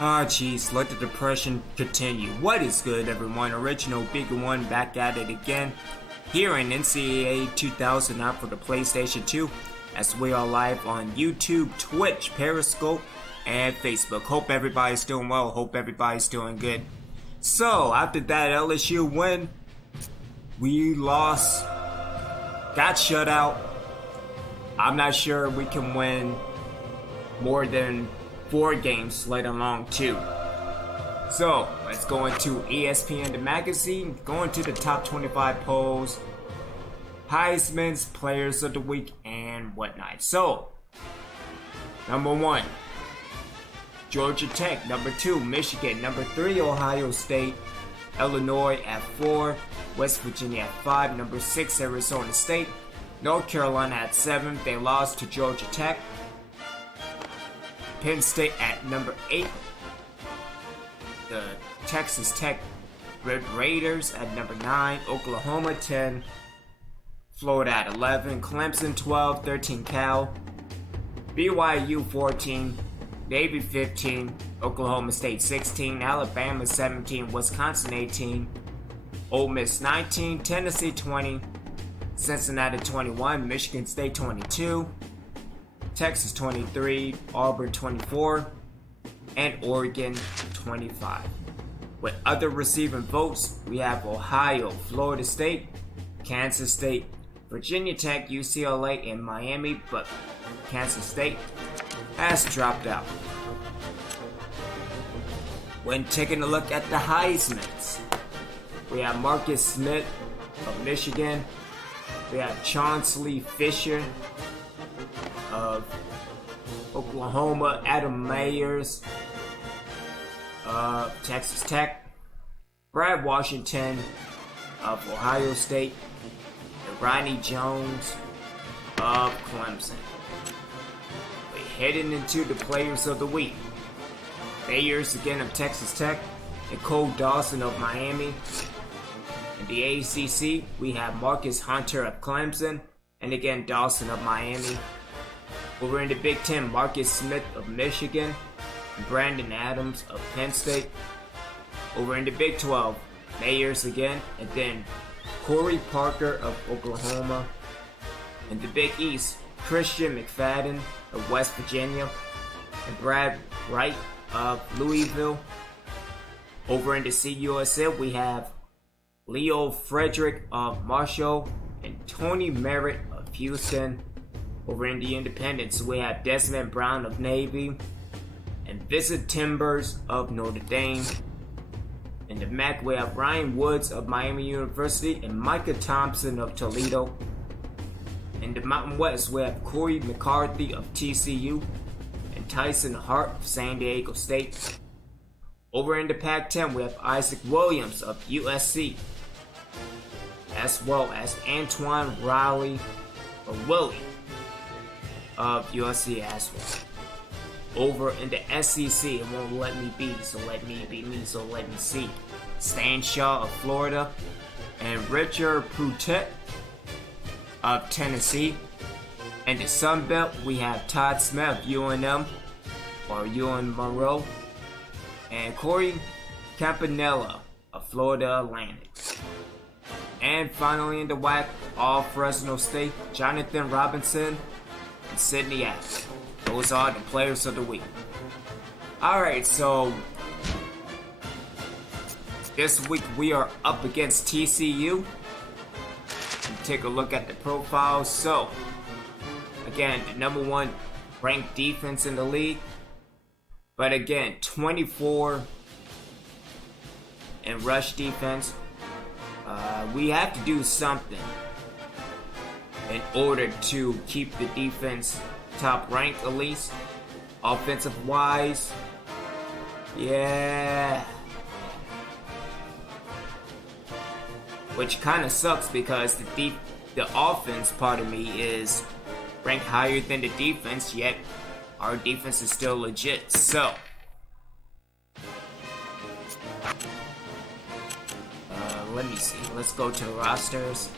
Ah, jeez, let the depression continue. What is good, everyone? Original Bigger One back at it again. Here in NCAA 2009 for the PlayStation 2, as we are live on YouTube, Twitch, Periscope, and Facebook. Hope everybody's doing well. Hope everybody's doing good. So, after that LSU win, we lost, got shut out. I'm not sure we can win more than 4 games, let alone 2. So, let's go into ESPN the magazine, go into the top 25 polls, Heisman's Players of the Week, and whatnot. So, number 1, Georgia Tech. Number 2, Michigan. Number 3, Ohio State. Illinois at 4, West Virginia at 5. Number 6, Arizona State. North Carolina at 7. They lost to Georgia Tech. Penn State at number 8. The Texas Tech Red Raiders at number 9. Oklahoma 10. Florida at 11. Clemson 12. 13 Cal. BYU 14. Navy 15. Oklahoma State 16. Alabama 17. Wisconsin 18. Ole Miss 19. Tennessee 20. Cincinnati 21. Michigan State 22. Texas 23, Auburn 24, and Oregon 25. With other receiving votes, we have Ohio, Florida State, Kansas State, Virginia Tech, UCLA, and Miami, but Kansas State has dropped out. When taking a look at the Heismans, we have Marcus Smith of Michigan, we have Chauncey Fisher of Oklahoma, Adam Mayers of Texas Tech, Brad Washington of Ohio State, and Ronnie Jones of Clemson. We're heading into the Players of the Week. Mayers again of Texas Tech, and Cole Dawson of Miami. In the ACC, we have Marcus Hunter of Clemson, and again Dawson of Miami. Over in the Big Ten, Marcus Smith of Michigan, and Brandon Adams of Penn State. Over in the Big 12, Mayers again, and then Corey Parker of Oklahoma. In the Big East, Christian McFadden of West Virginia, and Brad Wright of Louisville. Over in the CUSA, we have Leo Frederick of Marshall, and Tony Merritt of Houston. Over in the Independents, we have Desmond Brown of Navy and Vincent Timbers of Notre Dame. In the MAC, we have Ryan Woods of Miami University and Micah Thompson of Toledo. In the Mountain West, we have Corey McCarthy of TCU and Tyson Hart of San Diego State. Over in the Pac-10, we have Isaac Williams of USC, as well as Antoine Riley or Willie of USC as well. Over in the SEC, it won't let me be, so let me be me, so let me see. Stan Shaw of Florida and Richard Pruitt of Tennessee. In the Sun Belt, we have Todd Smith of UNM or UN Monroe and Corey Campanella of Florida Atlantic. And finally in the WAC, all Fresno State, Jonathan Robinson and Sydney Adams. Those are the Players of the Week. Alright, so this week we are up against TCU. Take a look at the profiles. So, again, the number 1 ranked defense in the league. But again, 24 in rush defense. We have to do something in order to keep the defense top ranked at least. Offensive wise, yeah. Which kind of sucks because the offense part of me is ranked higher than the defense, yet our defense is still legit. So, let me see. Let's go to the rosters.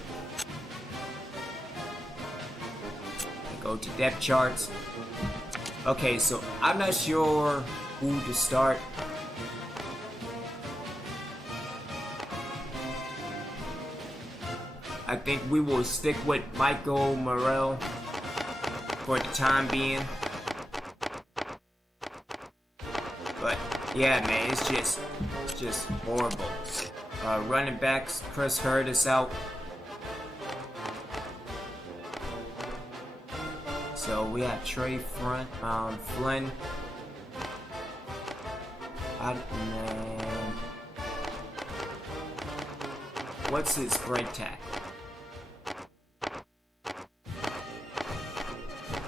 Go to depth charts. Okay, so I'm not sure who to start. I think we will stick with Michael Morrell for the time being. But yeah, man, it's just horrible. Running backs, Chris Hurd is out. So we have Trey Flynn. Man. What's his break tackle?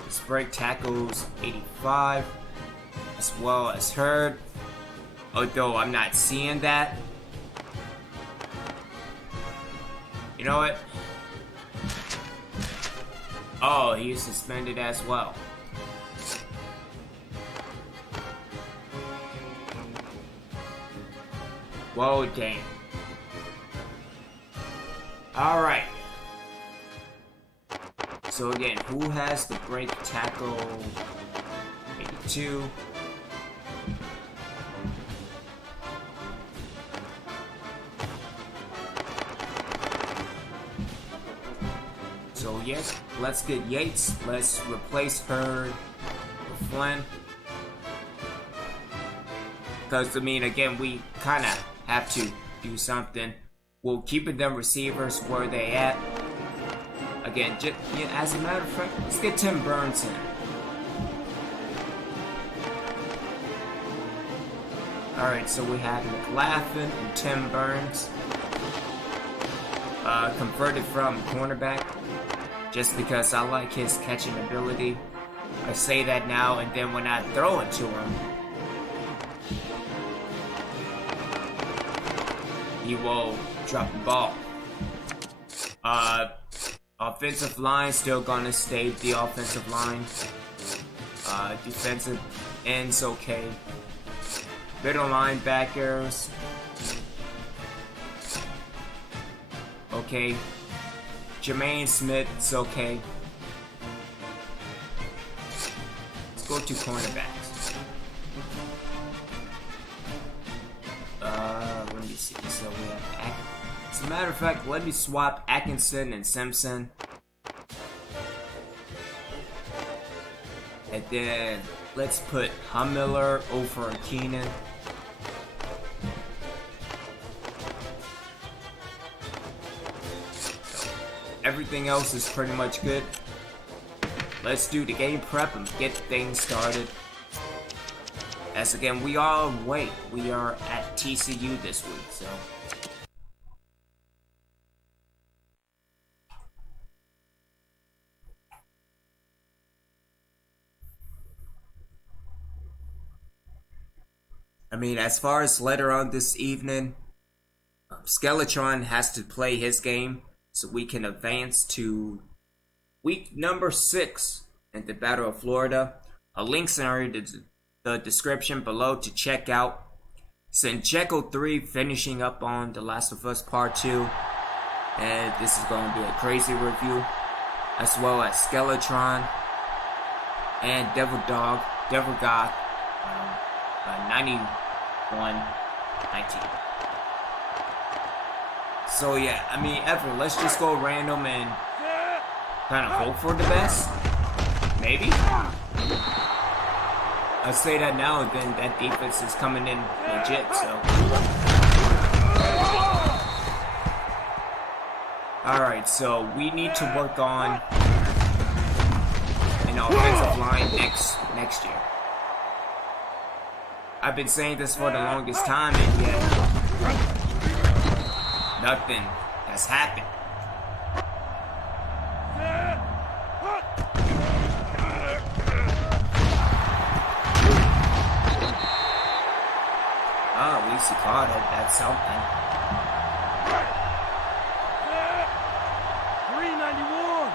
His break tackle's 85, as well as Hurd. Although I'm not seeing that. You know what? Oh, he's suspended as well. Whoa, dang. Alright. So again, who has the break tackle? 82. So yes, let's get Yates. Let's replace her with Flynn. Because, I mean, again, we kind of have to do something. We'll keep them receivers where they at. Again, as a matter of fact, let's get Tim Burns in. Alright, so we have McLaughlin and Tim Burns. Converted from cornerback. Just because I like his catching ability. I say that now, and then when I throw it to him, he will drop the ball. Offensive line still gonna stay the offensive line. Defensive ends okay. Middle linebackers. Okay. Jermaine Smith's okay. Let's go to cornerbacks. Let me see. So we have as a matter of fact, let me swap Atkinson and Simpson. And then let's put Hummiller over Keenan. Everything else is pretty much good. Let's do the game prep and get things started. As again, we are away. We are at TCU this week, so. I mean, as far as later on this evening, Skeletron has to play his game so we can advance to week number 6 in the Battle of Florida. Links are in the description below to check out. Sinjeko 3 finishing up on The Last of Us Part 2. And this is going to be a crazy review. As well as Skeletron and Devil Goth 91-19. So yeah, I mean, let's just go random and kind of hope for the best. Maybe. I say that now, and then that defense is coming in legit, so. Alright, so we need to work on an offensive line next year. I've been saying this for the longest time, and yet nothing has happened. Oh, at least he caught it. That's something. 391.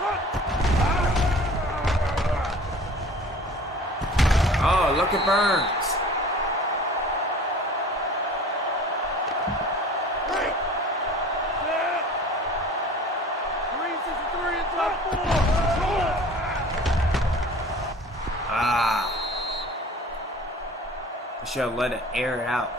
Oh, look at Burns. should have let it air it out.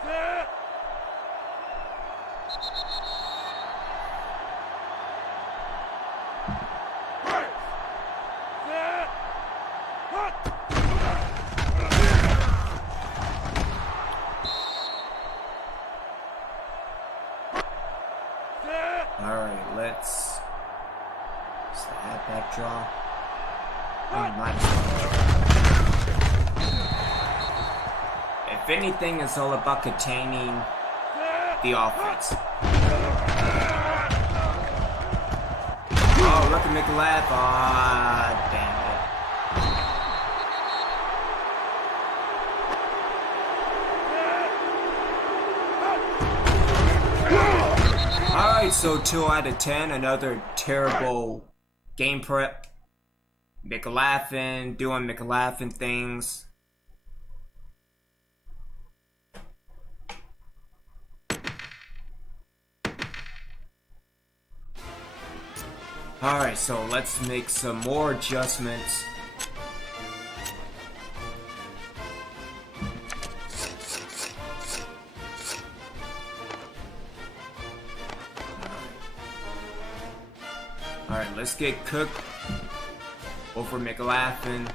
Alright, let's have back draw. If anything, it's all about containing the offense. Oh, look at McLeod. Ah, damn it. Alright, so 2 out of 10. Another terrible game prep. McLaughlin doing McLaughlin things. Alright, so let's make some more adjustments. Alright, let's get Cook over McLaughlin.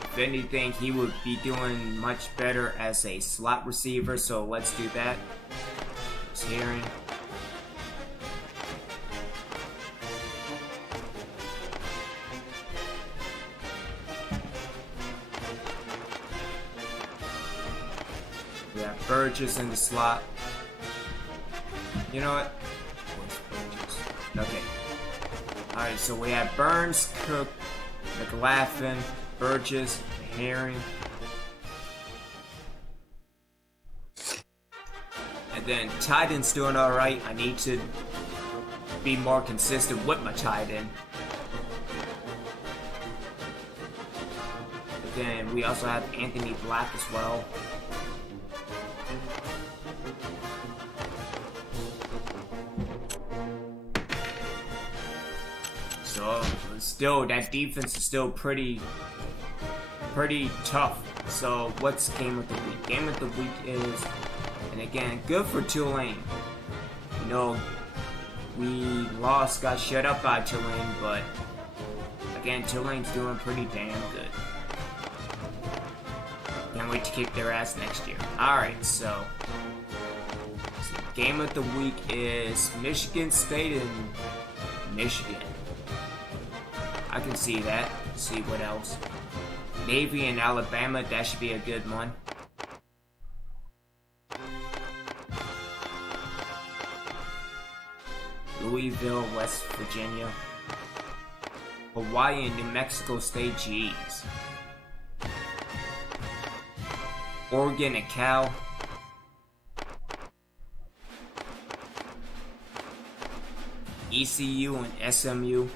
If anything, he would be doing much better as a slot receiver, so let's do that. Just hearing. We have Burgess in the slot. You know what? Okay. Alright, so we have Burns, Cook, McLaughlin, Burgess, Herring. And then tight end's doing alright. I need to be more consistent with my tight end. But then we also have Anthony Black as well. So still, that defense is still pretty tough. So what's game of the week? Game of the week is, and again, good for Tulane. You know, we lost, got shut up by Tulane, but again, Tulane's doing pretty damn good. Can't wait to kick their ass next year. Alright, so game of the week is Michigan State and Michigan. I can see that. See what else. Navy and Alabama, that should be a good one. Louisville, West Virginia. Hawaii and New Mexico State, G's. Oregon and Cal. ECU and SMU.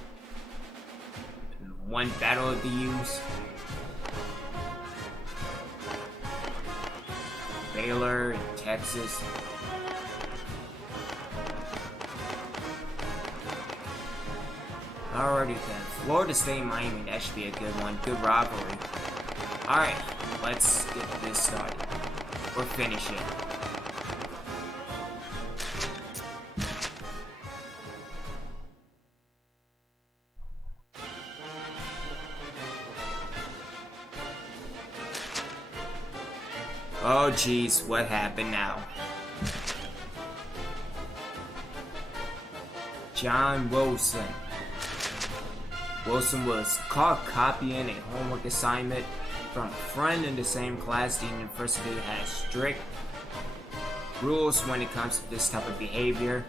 One battle of the U's. Baylor and Texas. Alrighty then. Florida State and Miami, that should be a good one. Good rivalry. Alright, let's get this started. Or finish it. Oh geez, what happened now? John Wilson. Wilson was caught copying a homework assignment from a friend in the same class. The university has strict rules when it comes to this type of behavior.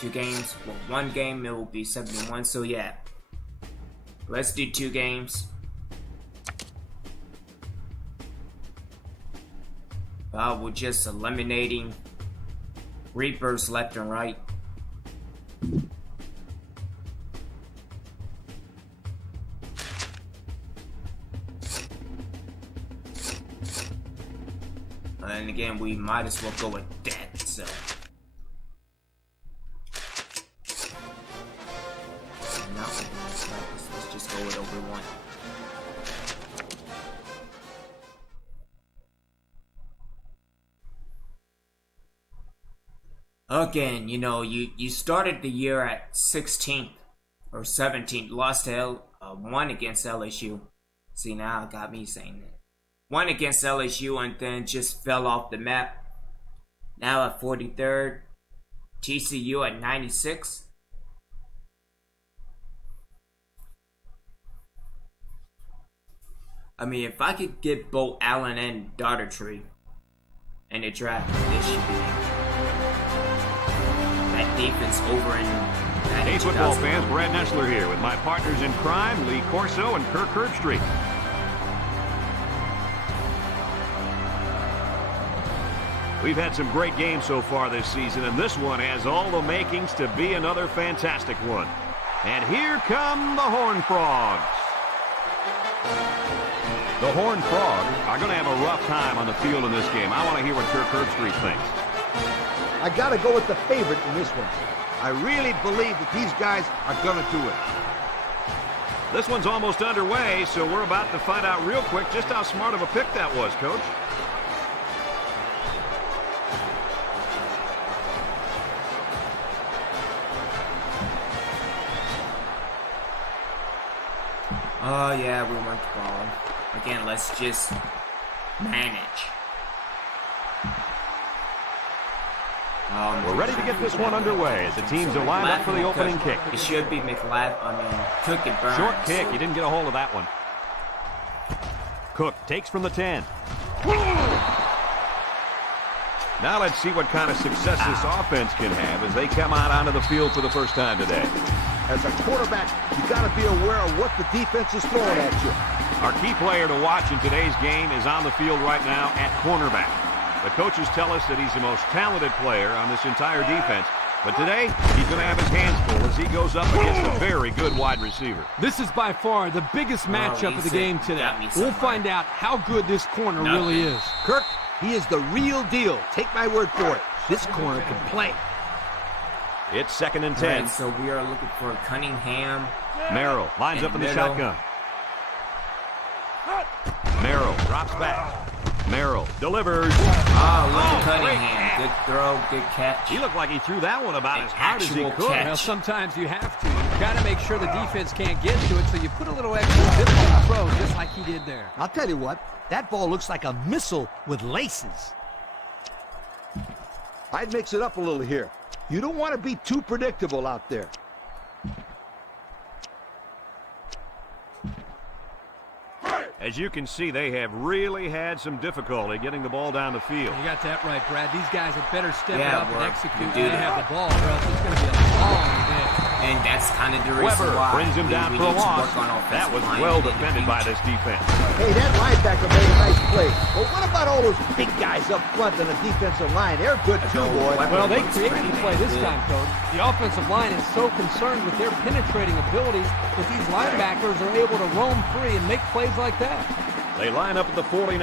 2 games, well, 1 game it will be 71, so yeah. Let's do 2 games. We're just eliminating Reapers left and right. And again, we might as well go with that, so. Let's just go with over 1. Again, you know, you started the year at 16th or 17th, lost to one against LSU. See, now it got me saying that. One against LSU and then just fell off the map. Now at 43rd, TCU at 96. I mean, if I could get both Allen and Daugherty in the draft, this should be that defense over in that. Hey, football fans, Brad Nessler here with my partners in crime, Lee Corso and Kirk Herbstreit. We've had some great games so far this season, and this one has all the makings to be another fantastic one. And here come the Horned Frogs. The Horned Frogs are going to have a rough time on the field in this game. I want to hear what Kirk Herbstreit thinks. I got to go with the favorite in this one. I really believe that these guys are going to do it. This one's almost underway, so we're about to find out real quick just how smart of a pick that was, Coach. Oh, yeah, we want the ball. Again, let's just manage. We're ready to get this one underway as the teams are lined up for the opening kick. It should be Cook and Burns. Short kick. You didn't get a hold of that one. Cook takes from the 10. Now let's see what kind of success this offense can have as they come out onto the field for the first time today. As a quarterback, you got to be aware of what the defense is throwing at you. Our key player to watch in today's game is on the field right now at cornerback. The coaches tell us that he's the most talented player on this entire defense. But today, he's going to have his hands full as he goes up against a very good wide receiver. This is by far the biggest matchup of the game today. We'll find out how good this corner really is. Kirk, he is the real deal. Take my word for it. This corner can play. It's 2nd and 10. Right, so we are looking for Cunningham. Merrill lines up in the shotgun. Merrill drops back. Merrill delivers. Oh, look at Cunningham. Good throw, good catch. He looked like he threw that one about as hard as he could. Well, sometimes you have to. You've got to make sure the defense can't get to it, so you put a little extra zip on the throw, just like he did there. I'll tell you what, that ball looks like a missile with laces. I'd mix it up a little here. You don't want to be too predictable out there. As you can see, they have really had some difficulty getting the ball down the field. You got that right, Brad. These guys had better step up and execute when they that. have the ball, or else it's going to be a long day. And that's kind of the reason Weber why brings him down for a loss. That was well defended by this defense. Hey, that linebacker made a nice play. But what about all those big guys up front on the defensive line? They're good too, boy. Well, they created the play this time, Coach. The offensive line is so concerned with their penetrating abilities that these linebackers are able to roam free and make plays like that. They line up at the 49.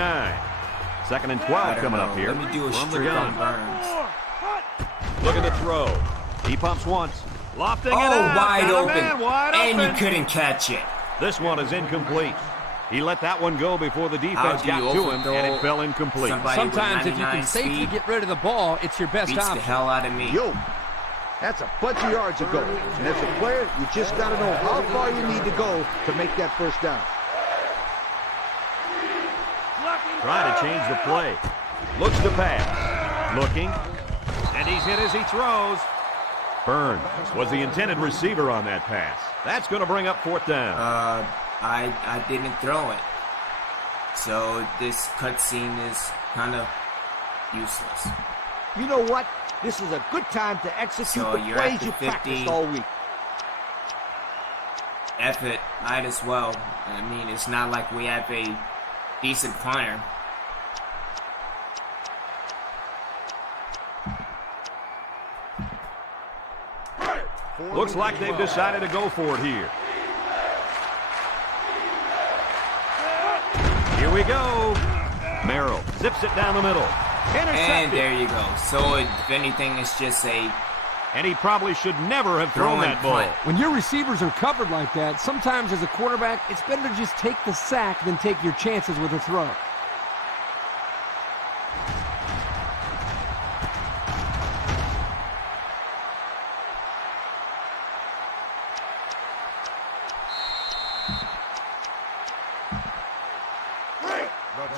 2nd and 12 coming up here. Let me do a from the straight gun. on Burns. Look at the throw. He pumps once. Lofting it Oh, out. wide Got a open. man wide And open. you couldn't catch it. This one is incomplete. He let that one go before the defense How do you got to him, overthrow and it fell incomplete. somebody Sometimes with if you can 99 safely speed? get rid of the ball, it's your best Beats the option. hell out of me. Yo, that's a bunch of yards ago. And as a player, you just got to know how far you need to go to make that first down. Trying to change the play. Looks to pass. Looking. And he's hit as he throws. Burns was the intended receiver on that pass. That's going to bring up 4th down. I didn't throw it. So this cutscene is kind of useless. You know what? This is a good time to execute So the you're at plays the you 50. practiced all week. F it, might as well. I mean, it's not like we have a decent punter. Looks like they've decided to go for it here. Here we go. Merrill zips it down the middle. Intercepted. And there you go. So if anything, it's just a And he probably should never have thrown that ball. punt. When your receivers are covered like that, sometimes as a quarterback, it's better to just take the sack than take your chances with a throw.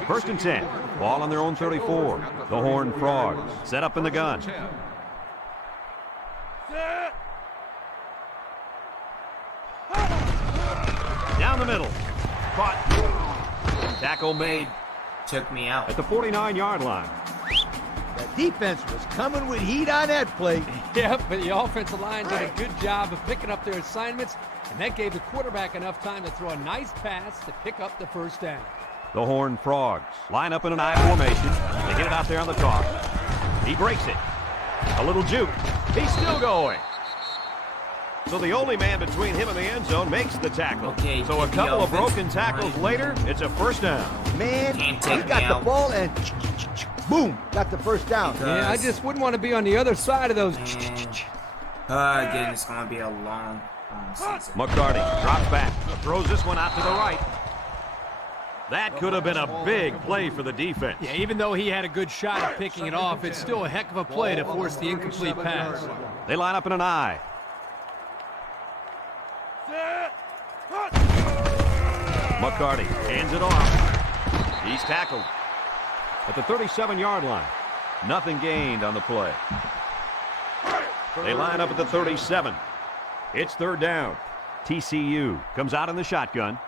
First and 10. Ball on their own 34. The Horned Frogs set up in the gun. Down the middle. Caught. Tackle made Took me out. at the 49-yard line. The defense was coming with heat on that play. Yeah, but the offensive line did a good job of picking up their assignments, and that gave the quarterback enough time to throw a nice pass to pick up the first down. The Horned Frogs line up in an I formation. They get it out there on the toss. He breaks it. A little juke. He's still going. So the only man between him and the end zone makes the tackle. Okay, so a give the couple of offense broken tackles line. later, it's a first down. Man, Can't he take me got the out. ball and boom, got the first down. Yeah, I just wouldn't want to be on the other side of those. Again, it's going to be a long season. McCarty drops back. Throws this one out to the right. That could have been a big play for the defense. Yeah, even though he had a good shot at picking it off, it's still a heck of a play to force the incomplete pass. They line up in an I. McCarty hands it off. He's tackled at the 37-yard line. Nothing gained on the play. They line up at the 37. It's third down. TCU comes out in the shotgun.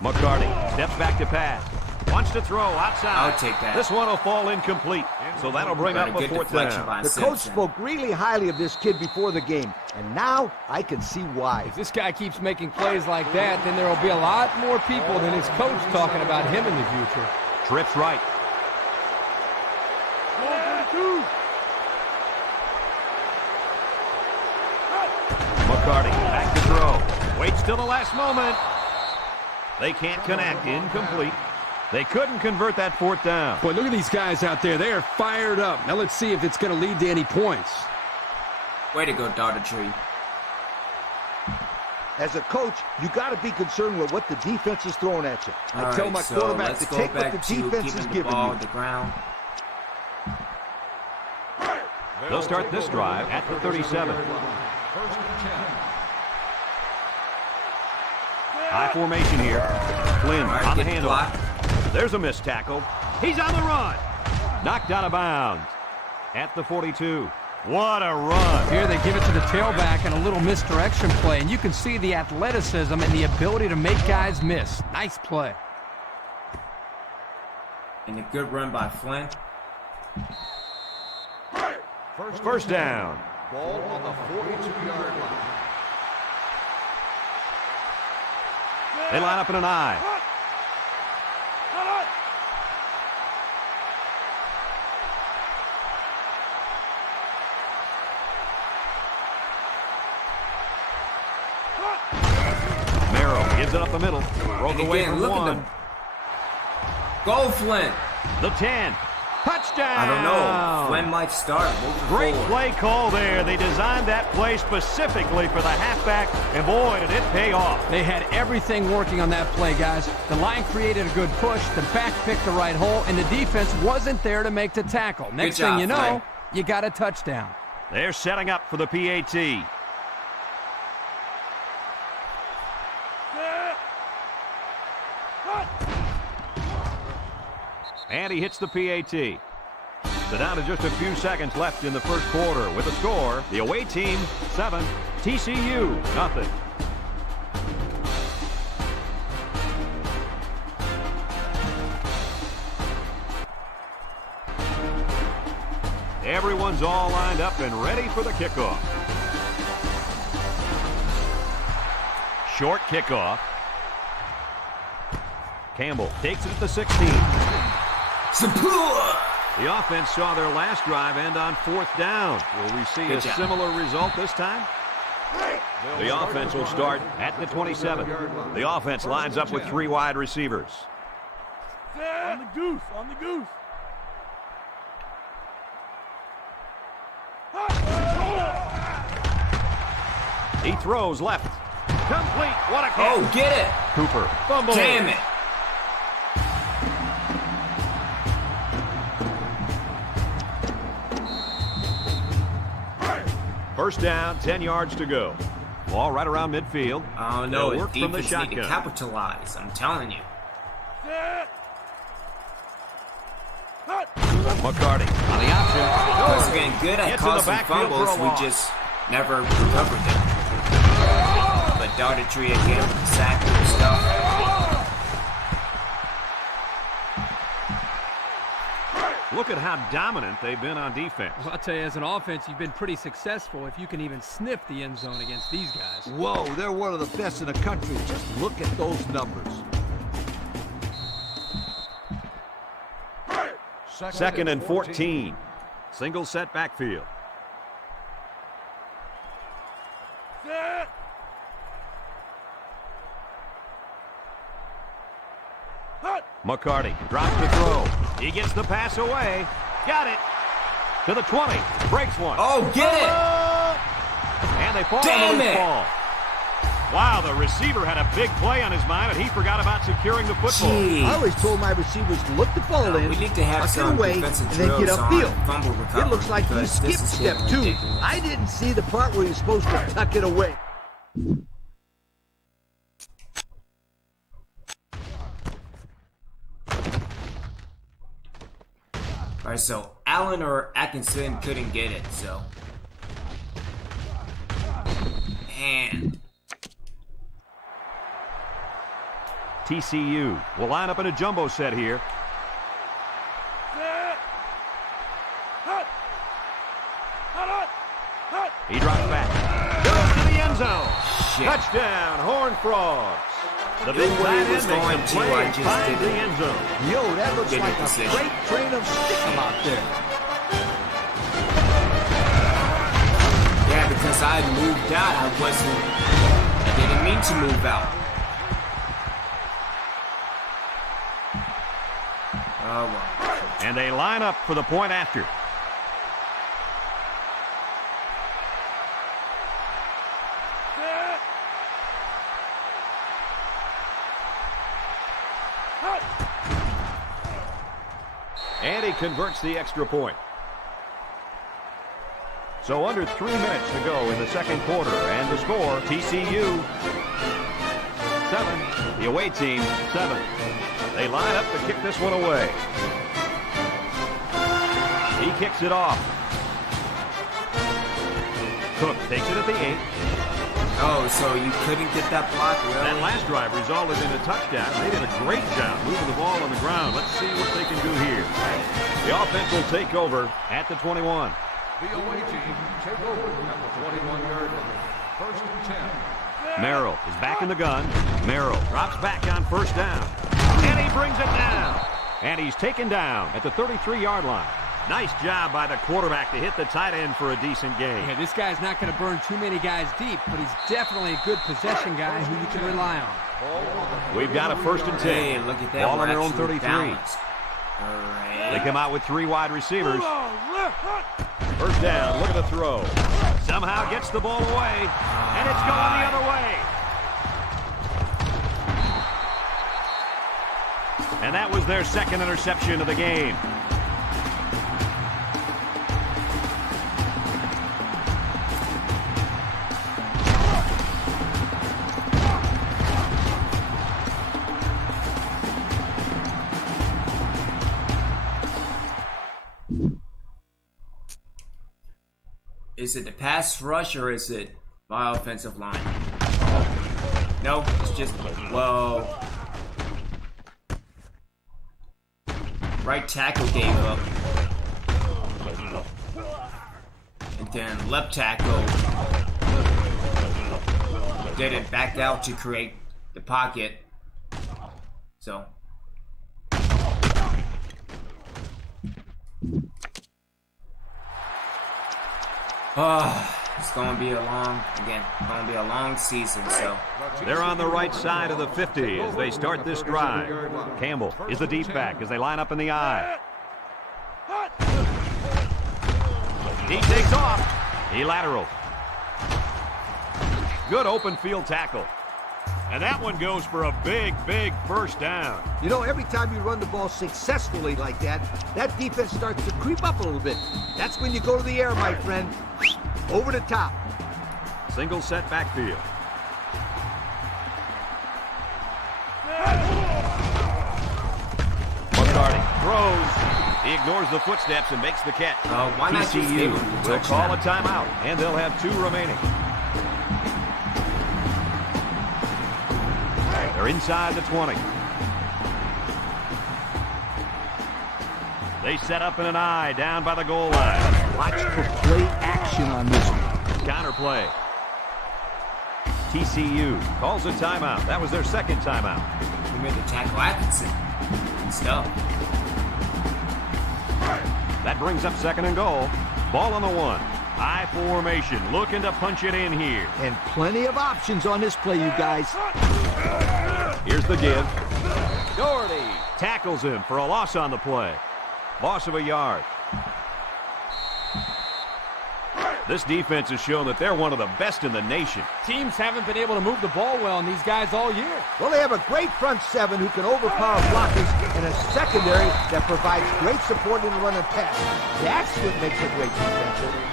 McCarty steps back to pass. Wants to throw outside. I'll take that. This one will fall incomplete. So that'll bring Got up a a good fourth deflection down. by The coach Simpson. spoke really highly of this kid before the game, and now I can see why. If this guy keeps making plays like that, then there will be a lot more people than his coach talking about him in the future. Trips right. McCarty back to throw. Waits till the last moment. They can't connect. Incomplete. They couldn't convert that fourth down. Boy, look at these guys out there. They are fired up. Now let's see if it's going to lead to any points. Way to go, Daughter Tree. As a coach, you got to be concerned with what the defense is throwing at you. I All tell right, my so quarterback let's to go take what back the to defense is keeping the giving ball you. on the ground. They'll start this drive at the 37. High formation here. Flynn All right, on the get handoff. blocked. There's a missed tackle. He's on the run. Knocked out of bounds at the 42. What a run. Here they give it to the tailback and a little misdirection play, and you can see the athleticism and the ability to make guys miss. Nice play. And a good run by Flynn. First down. Ball on the 42-yard line. They line up in an I. Merrill gives it up the middle. Broke And away again, from look one. at them. Go, Flynn. The 10. Touchdown. I don't know. Flynn might start. Moving Great forward. play call there. They designed that play specifically for the halfback, and boy, did it pay off. They had everything working on that play, guys. The line created a good push, the back picked the right hole, and the defense wasn't there to make the tackle. Next job, thing you know, Flynn. you got a touchdown. They're setting up for the PAT. And he hits the PAT. So down to just a few seconds left in the first quarter with a score. The away team, 7. TCU, nothing. Everyone's all lined up and ready for the kickoff. Short kickoff. Campbell takes it at the 16. Sapua! The offense saw their last drive end on fourth down. Will we see Good a job. similar result this time? The offense will start at the 27. The offense lines up with 3 wide receivers. On the goose, on the goose. He throws left. Complete. What a catch. Oh, get it. Cooper. Fumble. Damn it. First down, 10 yards to go. Ball right around midfield. Oh no, They'll work from the defense need to shotgun. capitalize. I'm telling you. McCarty on the option. Because we're getting good at Gets in the causing backfield for a fumbles, we loss. just never recovered them. But Dartertree again with the sack and stuff. Look at how dominant they've been on defense. Well, I'll tell you, as an offense, you've been pretty successful if you can even sniff the end zone against these guys. Whoa, they're one of the best in the country. Just look at those numbers. Second and 14. Single set backfield. McCarty drops the throw. He gets the pass away. Got it. To the 20. Breaks one. Oh, get it! And they fall Damn on the it! ball. Wow, the receiver had a big play on his mind, and he forgot about securing the football. Jeez. I always told my receivers to look the ball in, We need to have tuck it some away, defensive and then get drills on upfield. fumble recovery. It looks like he because this skipped is step getting 2. ridiculous. I didn't see the part where you're supposed to tuck it away. All right, so Allen or Atkinson couldn't get it, so. And TCU will line up in a jumbo set here. He drops back. Goes to the end zone. shit. Touchdown, Horned Frogs. The big Knew where tight he was end makes going the to, play I and just finds the didn't. end zone. Yo, that looks Didn't like a position. freight train of stickum out there. Yeah, because I moved out, I didn't mean to move out. Oh well. And they line up for the point after. And he converts the extra point. So under 3 minutes to go in the second quarter, and the score, TCU 7, the away team 7. They line up to kick this one away. He kicks it off. Cook takes it at the 8. Oh, so you couldn't get that block, really? That last drive resulted in a touchdown. They did a great job moving the ball on the ground. Let's see what they can do here. The offense will take over at the 21. The away team take over at the 21-yard line. First and 10. Merrill is back in the gun. Merrill drops back on first down. And he brings it down. And he's taken down at the 33-yard line. Nice job by the quarterback to hit the tight end for a decent game. Yeah, this guy's not going to burn too many guys deep, but he's definitely a good possession guy who you can rely on. We've got a first and 10. Hey, look at that. Ball on We're their own actually 33. balanced. All right. They come out with 3 wide receivers. First down, look at the throw. Somehow gets the ball away, and it's going the other way. And that was their second interception of the game. Is it the pass rush or is it my offensive line? No, it's just, well, right tackle gave up. And then left tackle didn't back out to create the pocket. So. It's gonna be a long season, so. They're on the right side of the 50 as they start this drive. Campbell is the deep back as they line up in the I. He takes off. He laterals. Good open field tackle. And that one goes for a big, big first down. You know, every time you run the ball successfully like that, that defense starts to creep up a little bit. That's when you go to the air, my friend. Over the top. Single set backfield. McCarty throws. He ignores the footsteps and makes the catch. Why not just give TCU him the will call a touchdown? timeout, and they'll have 2 remaining. They're inside the 20. They set up in an I down by the goal line. Watch for play action on this one. Counter play. TCU calls a timeout. That was their second timeout. We made the tackle Atkinson. Good stuff. That brings up 2nd and goal. Ball on the 1. I formation, looking to punch it in here. And plenty of options on this play, you guys. Here's the give. Doherty tackles him for a loss on the play. Loss of a yard. This defense has shown that they're one of the best in the nation. Teams haven't been able to move the ball well on these guys all year. Well, they have a great front 7 who can overpower blockers and a secondary that provides great support in the run and pass. That's what makes a great defense.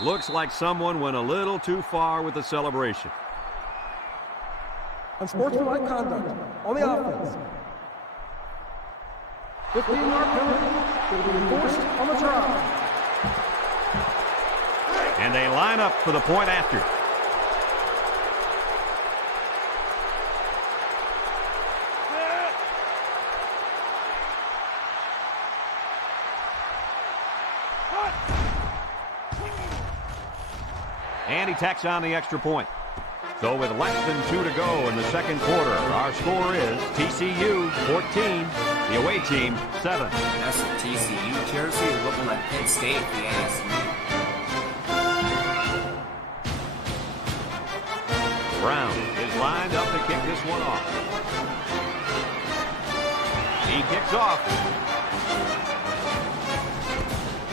Looks like someone went a little too far with the celebration. Unsportsmanlike conduct on the offense. 15-yard penalty will be enforced on the try. And they line up for the point after. And he tacks on the extra point. So with less than 2 to go in the second quarter, our score is TCU 14, the away team 7. That's a TCU jersey looking like Penn State, if you ask me. Brown is lined up to kick this one off. He kicks off.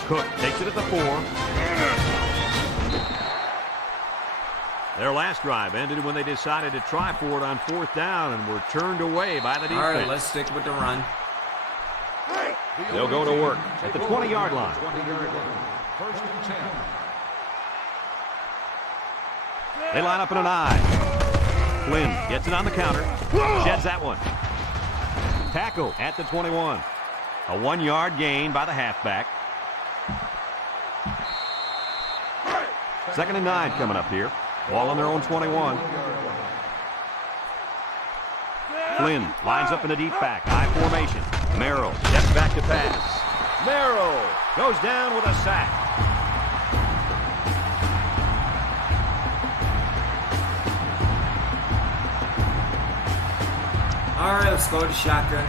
Cook takes it at the 4. Their last drive ended when they decided to try for it on 4th down and were turned away by the defense. All right, let's stick with the run. They'll go to work at the 20-yard line. 20-yard line. 1st and 10. They line up in an I. Flynn gets it on the counter. Sheds that one. Tackle at the 21. A 1-yard gain by the halfback. 2nd and 9 coming up here. Ball on their own 21. Flynn lines up in the deep back. I formation. Merrill steps back to pass. Merrill goes down with a sack. All right, let's go to shotgun.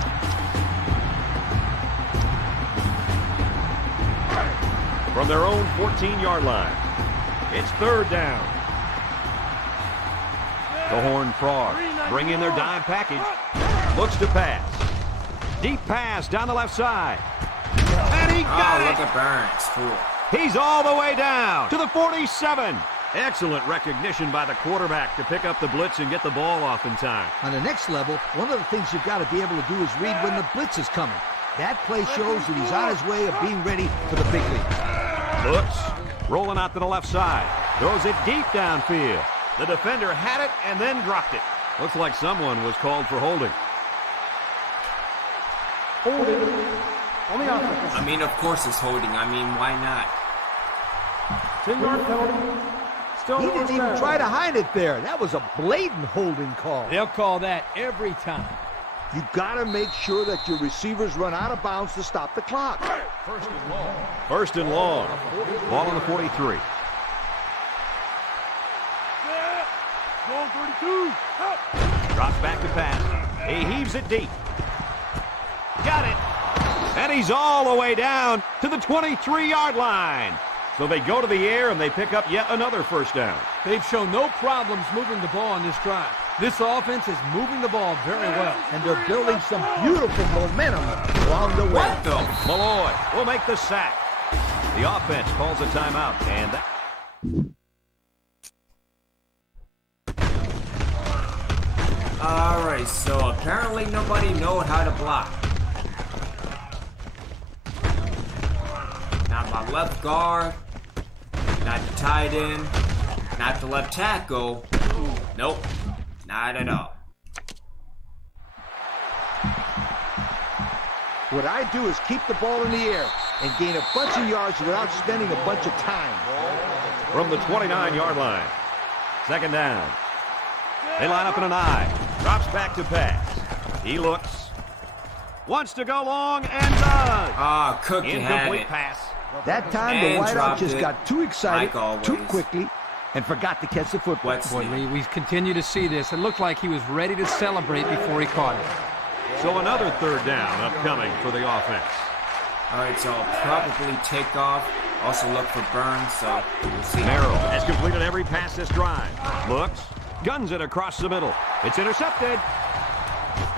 From their own 14-yard line. It's 3rd down. The Horned Frogs bring in their dime package. Looks to pass. Deep pass down the left side. And he got Oh, it! look at Burns. Cool. He's all the way down to the 47. Excellent recognition by the quarterback to pick up the blitz and get the ball off in time. On the next level, one of the things you've got to be able to do is read when the blitz is coming. That play shows that he's on his way of being ready for the big league. Looks, rolling out to the left side. Throws it deep downfield. The defender had it and then dropped it. Looks like someone was called for holding. Holding on the offense. I mean, of course it's holding. I mean, why not? 10-yard penalty. Still He on didn't first even down. try to hide it there. That was a blatant holding call. They'll call that every time. You got to make sure that your receivers run out of bounds to stop the clock. 1st and long. 1st and long. Ball on the 43. Goal 32. Up. Drops back to pass. He heaves it deep. Got it. And he's all the way down to the 23-yard line. So they go to the air and they pick up yet another 1st down. They've shown no problems moving the ball on this drive. This offense is moving the ball very well. And they're building some beautiful momentum along the way. What the? Malloy will make the sack. The offense calls a timeout, and that... Alright, so apparently nobody knows how to block. Not my left guard, not the tight end, not the left tackle. Nope, not at all. What I do is keep the ball in the air and gain a bunch of yards without spending a bunch of time. From the 29-yard line. Second down. They line up in an I. Drops back to pass. He looks. Wants to go long and does. Ah, Cook had Incomplete it. pass. That time, the And wideout dropped just it, got too excited, like too always. quickly, and forgot to catch the football. What's Boy, we continue to see this. It looked like he was ready to celebrate before he caught it. So another third down upcoming for the offense. Alright, so I'll probably take off. Also look for Burns, so we'll see. Merrill has completed every pass this drive. Looks. Guns it across the middle. It's intercepted.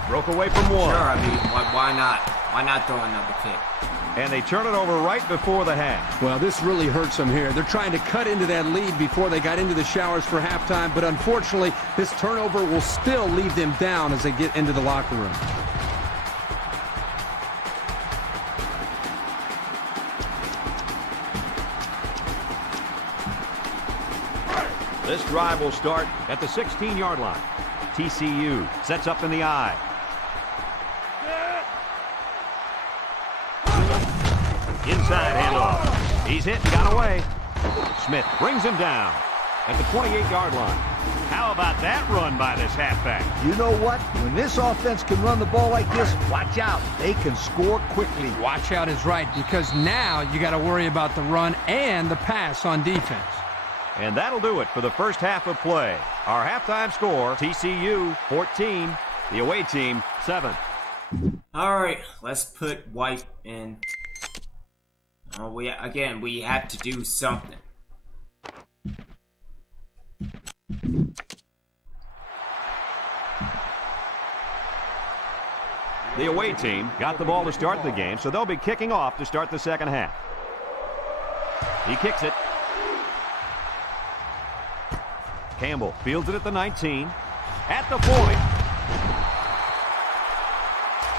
Broke away from one. Sure, I mean, why not? Why not throw another kick? And they turn it over right before the half. Well, this really hurts them here. They're trying to cut into that lead before they got into the showers for halftime, but unfortunately, this turnover will still leave them down as they get into the locker room. This drive will start at the 16-yard line. TCU sets up in the I. Inside handoff. He's hit and got away. Smith brings him down at the 28-yard line. How about that run by this halfback? You know what? When this offense can run the ball like this, watch out. They can score quickly. Watch out is right, because now you got to worry about the run and the pass on defense. And that'll do it for the first half of play. Our halftime score, TCU 14, the away team 7. Alright, let's put White in. We have to do something. The away team got the ball to start the game, so they'll be kicking off to start the second half. He kicks it. Campbell fields it at the 19, at the 40.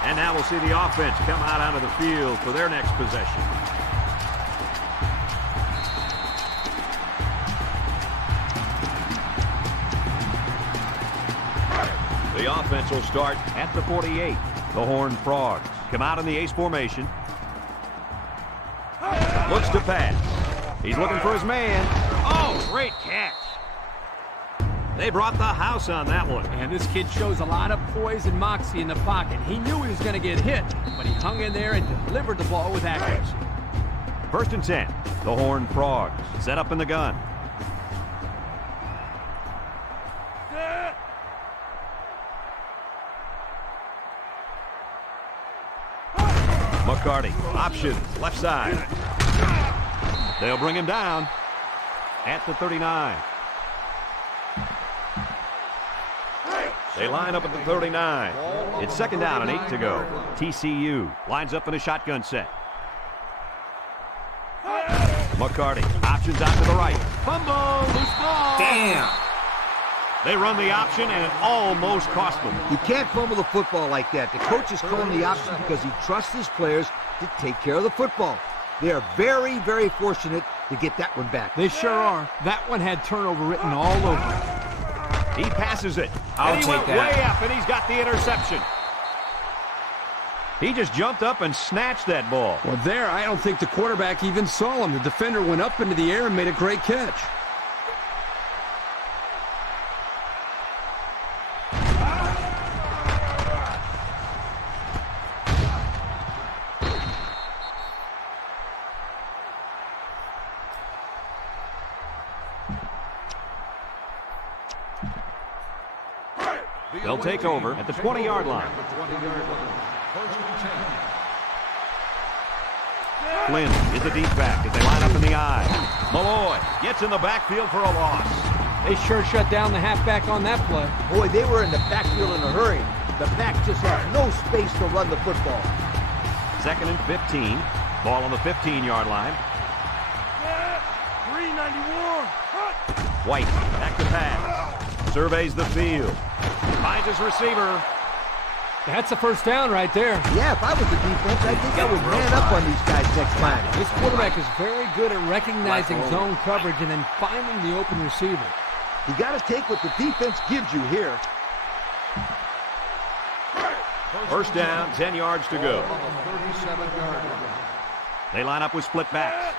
And now we'll see the offense come out onto the field for their next possession. The offense will start at the 48. The Horned Frogs come out in the ace formation. Looks to pass. He's looking for his man. Oh, great catch. They brought the house on that one. And this kid shows a lot of poise and moxie in the pocket. He knew he was going to get hit, but he hung in there and delivered the ball with accuracy. First and 10. The Horned Frogs set up in the gun. McCarty, option, left side. They'll bring him down at the 39. They line up at the 39. It's second down and 8 to go. TCU lines up in a shotgun set. McCarty, options out to the right. Fumble, loose ball. Damn! They run the option, and it almost cost them. You can't fumble the football like that. The coach is calling the option because he trusts his players to take care of the football. They are very, very fortunate to get that one back. They sure are. That one had turnover written all over it. He passes it. I'll and he take went that. way up, and he's got the interception. He just jumped up and snatched that ball. Well, there, I don't think the quarterback even saw him. The defender went up into the air and made a great catch. They'll take over at the 20-yard line. Flynn is the deep back as they line up in the I. Malloy gets in the backfield for a loss. They sure shut down the halfback on that play. Boy, they were in the backfield in a hurry. The back just had no space to run the football. Second and 15. Ball on the 15-yard line. 391. White back to pass. Surveys the field. Finds his receiver. That's a first down right there. Yeah, if I was the defense, I think I would man up on these guys next time. This quarterback is very good at recognizing zone coverage and then finding the open receiver. You got to take what the defense gives you here. First down, 10 yards to go. On the 37-yard line. They line up with split backs.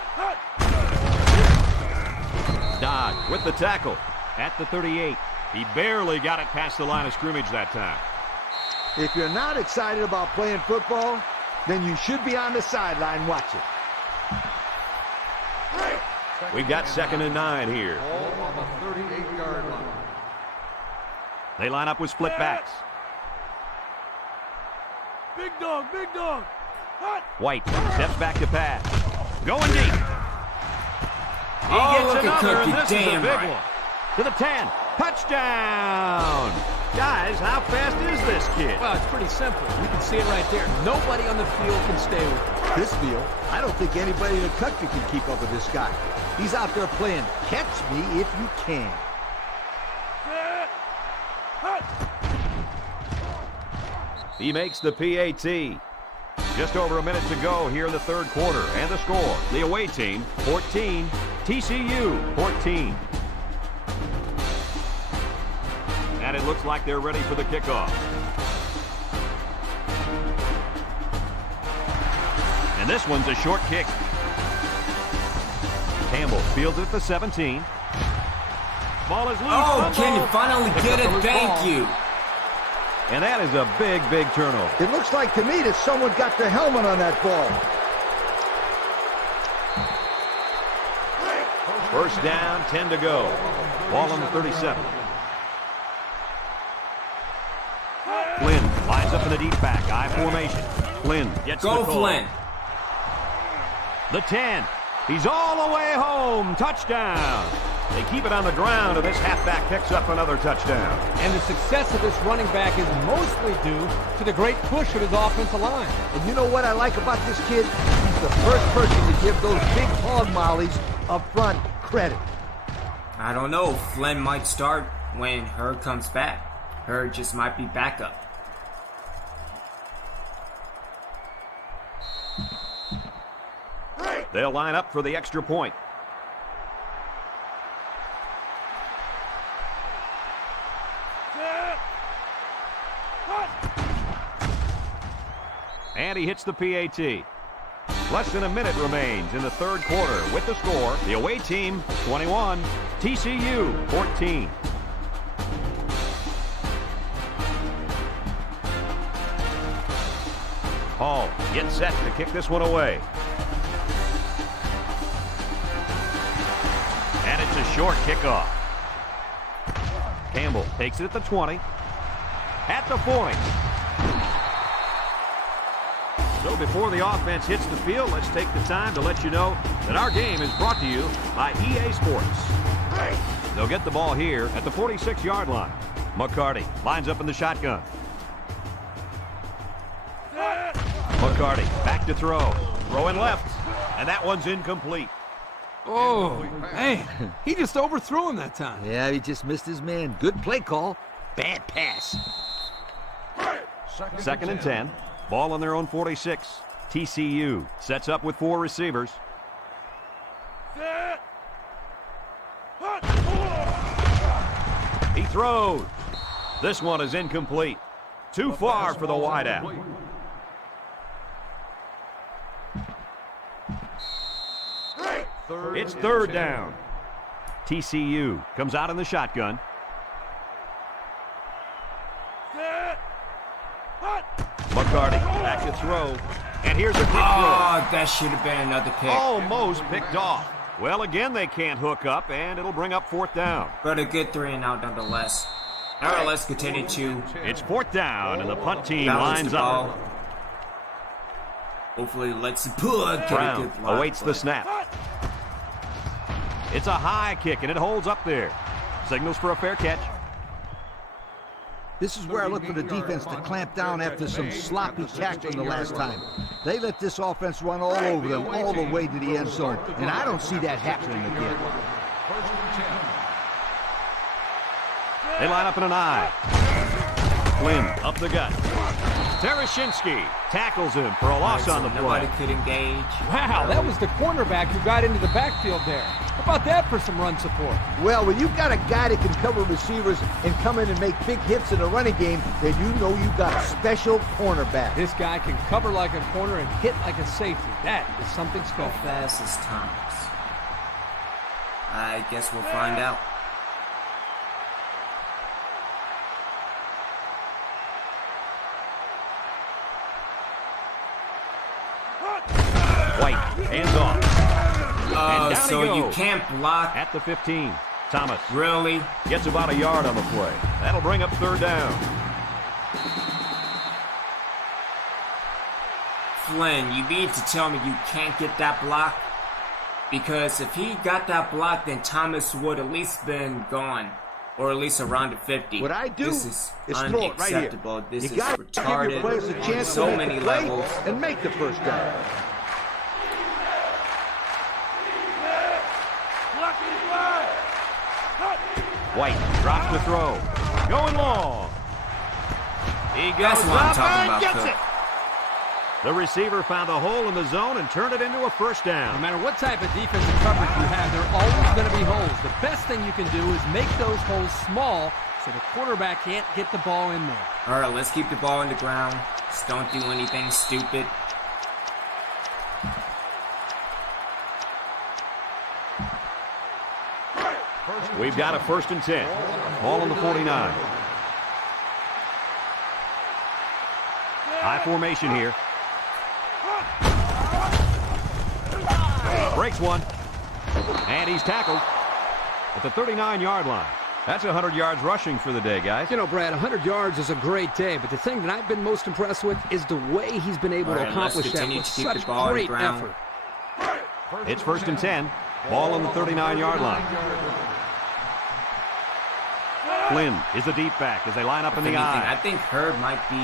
Dodd with the tackle at the 38. He barely got it past the line of scrimmage that time. If you're not excited about playing football, then you should be on the sideline watching. We've got 2nd and 9 here. Ball on the 38-yard line. They line up with split backs. Big dog, big dog. Hot. White steps back to pass. Going deep. He Oh, gets look at another, Cookie, and this is a damn big right. one. To the 10. Touchdown! Guys, how fast is this kid? Well, it's pretty simple. You can see it right there. Nobody on the field can stay with him. This field, I don't think anybody in the country can keep up with this guy. He's out there playing catch me if you can. Hot. He makes the PAT. Just over a minute to go here in the third quarter. And the score, the away team, 14. TCU, 14. And it looks like they're ready for the kickoff. And this one's a short kick. Campbell fields it at the 17. Ball is loose. Oh, can you finally get it? Ball. Thank you. And that is a big, big turnover. It looks like to me that someone got the helmet on that ball. First down, 10 to go. Ball on the 37. Flynn lines up in the deep back. I formation. Flynn gets the Go, call. Flynn. The 10. He's all the way home. Touchdown. They keep it on the ground, and this halfback picks up another touchdown. And the success of this running back is mostly due to the great push of his offensive line. And you know what I like about this kid? He's the first person to give those big hog mollies up front credit. I don't know. Flynn might start when Hurd comes back. Hurd just might be backup. They'll line up for the extra point. And he hits the PAT. Less than a minute remains in the third quarter with the score. The away team, 21. TCU, 14. Hall gets set to kick this one away. And it's a short kickoff. Campbell takes it at the 20. At the 40. So before the offense hits the field, let's take the time to let you know that our game is brought to you by EA Sports. They'll get the ball here at the 46-yard line. McCarty lines up in the shotgun. McCarty back to throw. Throwing left. And that one's incomplete. Oh, man. He just overthrew him that time. Yeah, he just missed his man. Good play call. Bad pass. Second and 10. Ball on their own 46. TCU sets up with 4 receivers. He throws. This one is incomplete. Too far for the wideout. It's third down. TCU comes out in the shotgun. McCarty back to throw. And here's a quick throw. Oh, that should have been another pick. Almost picked off. Well, again, they can't hook up, and it'll bring up fourth down. But a good 3 and out nonetheless. All right, let's continue to It's fourth down, and the punt team balance lines the ball. up. Hopefully, let's put get a Brown good block, awaits the but- snap. It's a high kick, and it holds up there. Signals for a fair catch. This is where I look for the defense to clamp down after some sloppy tackling the last time. They let this offense run all over them all the way to the end zone, and I don't see that happening again. First and 10. They line up in an I. Flynn up the gut. Tereshinski tackles him for a loss on the play. Nobody could engage. Wow, that was the cornerback who got into the backfield there. How about that for some run support? Well, when you've got a guy that can cover receivers and come in and make big hits in the running game, then you know you've got a special cornerback. This guy can cover like a corner and hit like a safety. That is something How special. fast is Thomas? I guess we'll find out. White, hands off. And down So he goes. you can't block. At the 15, Thomas Really? gets about a yard on the play. That'll bring up third down. Flynn, you need to tell me you can't get that block. Because if he got that block, then Thomas would at least been gone. Or at least around the 50. What I do This is is throw it right here. unacceptable. This You is got to give retarded your players a on chance so to make many the play levels. and make the first down. Blocking flag. Hut. White drops the throw. Going long. He goes That's what I'm up talking and about, gets Cook. it. The receiver found a hole in the zone and turned it into a first No down. matter what type of defensive coverage you have, there are always going to be holes. The best thing you can do is make those holes small so the quarterback can't get the ball in there. All right, let's keep the ball on the ground. Just don't do anything stupid. We've got a 1st and 10. Ball on the 49. High formation here. Breaks one. And he's tackled at the 39-yard line. That's 100 yards rushing for the day, guys. You know, Brad, 100 yards is a great day, but the thing that I've been most impressed with is the way he's been able All to right, let's accomplish that continue with to keep the such ball on the great ground. effort. It's 1st and 10. Ball on the 39-yard line. Flynn is the deep back as they line up in the I eye. think Herb might be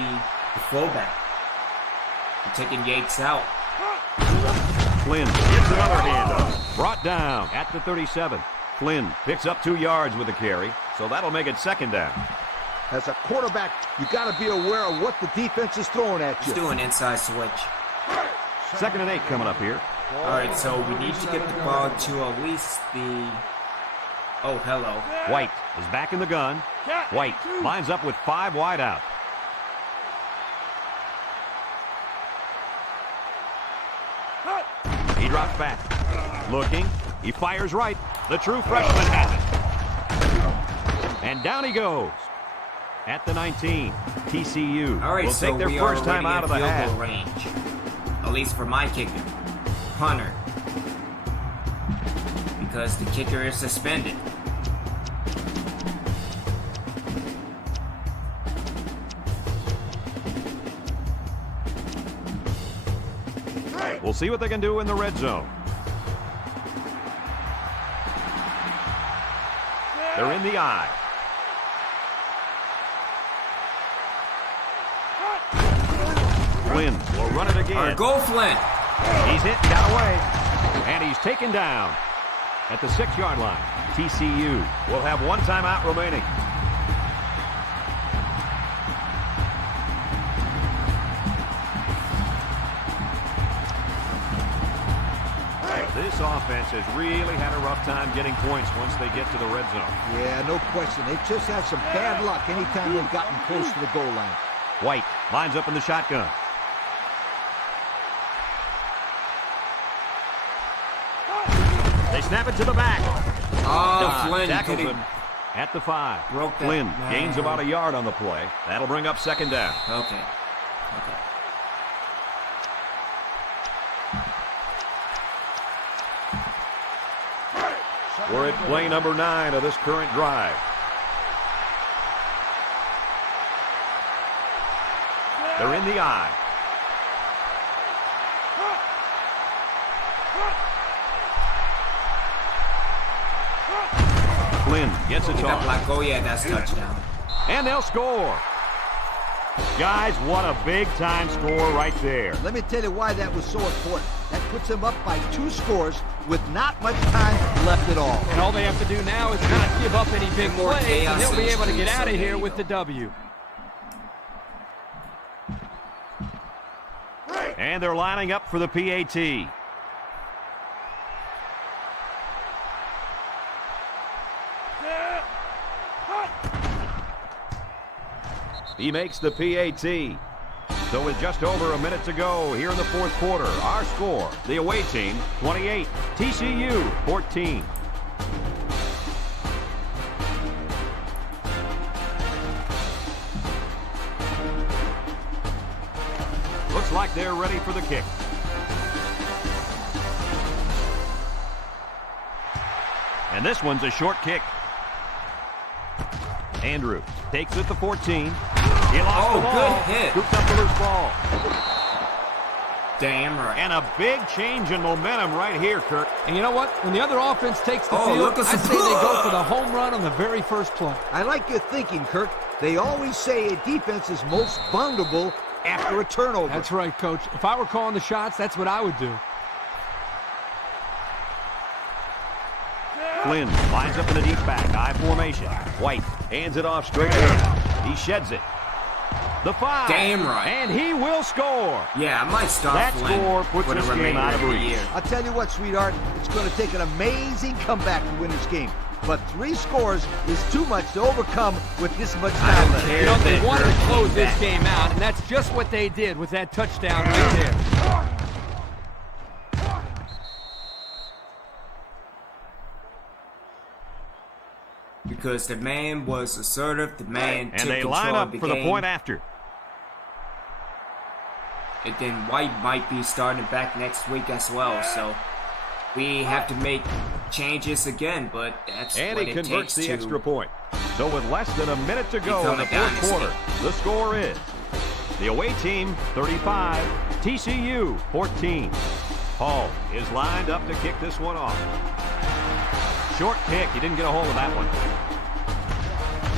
the fullback. I'm taking Yates out. Flynn gets another hand up. Brought down at the 37. Flynn picks up 2 yards with the carry, so that'll make it 2nd down. As a quarterback, you got to be aware of what the defense is throwing at Let's you. do an inside switch. 2nd and 8 coming up here. All right, so we need to get the ball to at least the... Oh, hello. White is back in the gun. White lines up with 5 wide out. He drops back. Looking. He fires right. The true freshman has it. And down he goes. At the 19, TCU All right, will so take their we first are time already out of the in field half. goal range. At least for my kicker, Hunter. Because the kicker is suspended. We'll see what they can do in the red zone. They're in the eye. Flynn will run it again. All right, go Flynn. He's hit and got away. And he's taken down at the 6-yard line. TCU will have 1 timeout remaining. This offense has really had a rough time getting points once they get to the red zone. Yeah, no question. They just have some bad luck anytime they've gotten close to the goal line. White lines up in the shotgun. They snap it to the back. Oh, Flynn, you Tackles could him at the 5. broke that. Flynn Man. gains about a yard on the play. That'll bring up 2nd down. Okay. We're at play number 9 of this current drive. They're in the eye. Flynn gets a Get that toss. black. Oh, yeah, that's touchdown. And they'll score. Guys, what a big-time score right there. Let me tell you why that was so important. That puts them up by 2 scores with not much time left at all. And all they have to do now is not give up any big More plays, chaos and they'll be in the able to get streets, out of so here there with you the go. W. And they're lining up for the PAT. He makes the PAT. So with just over a minute to go here in the fourth quarter, our score, the away team, 28, TCU, 14. Looks like they're ready for the kick. And this one's a short kick. Andrew takes it to 14. He lost the ball. Good hit. Scooped up the loose ball. Damn right. And a big change in momentum right here, Kirk. And you know what? When the other offense takes the field, look at I say they go for the home run on the very first play. I like your thinking, Kirk. They always say a defense is most vulnerable after a turnover. That's right, Coach. If I were calling the shots, that's what I would do. Flynn lines up in the deep back, I formation. White hands it off straight ahead. He sheds it. The 5. Damn right. And he will score. Yeah, I might start That Flynn score puts for the this game remainder out of of the reach. year. I'll tell you what, sweetheart, it's going to take an amazing comeback to win this game. But 3 scores is too much to overcome with this much I time don't left. care. You know, they that wanted to Kirk close came this back. game out, and that's just what they did with that touchdown right there. Because the man was assertive, the man And took they control line of up the for game. the point after. And then White might be starting back next week as well, so we have to make changes again, but that's And what he it converts takes the to extra point. So with less than a minute to go in become the a fourth dynasty. quarter, the score is the away team 35, TCU 14. Hall is lined up to kick this one off. Short kick. He didn't get a hold of that one.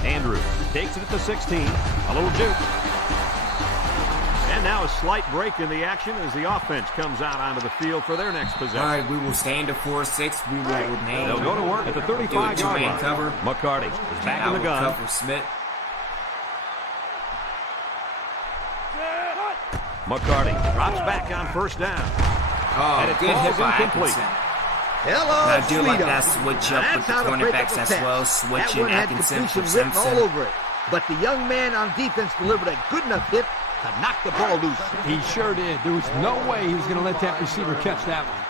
Andrew takes it at the 16. A little juke. And now a slight break in the action as the offense comes out onto the field for their next possession. All right, we will stay in the 4-6. We will remain. They'll go to work at the Do a 35-yard two-man line. cover. McCarty is back I in the will gun. cover Smith. McCarty drops back on first down. Oh, And it good hit falls by incomplete. Atkinson. Hello, And I do like sweetheart. that switch Now up that's with the how to break up cornerbacks a as pass. well, That switching one had Atkinson completion for written all Simpson. over it. But the young man on defense delivered a good enough hit to knock the ball loose. He sure did. There was no way he was going to let that receiver catch that one.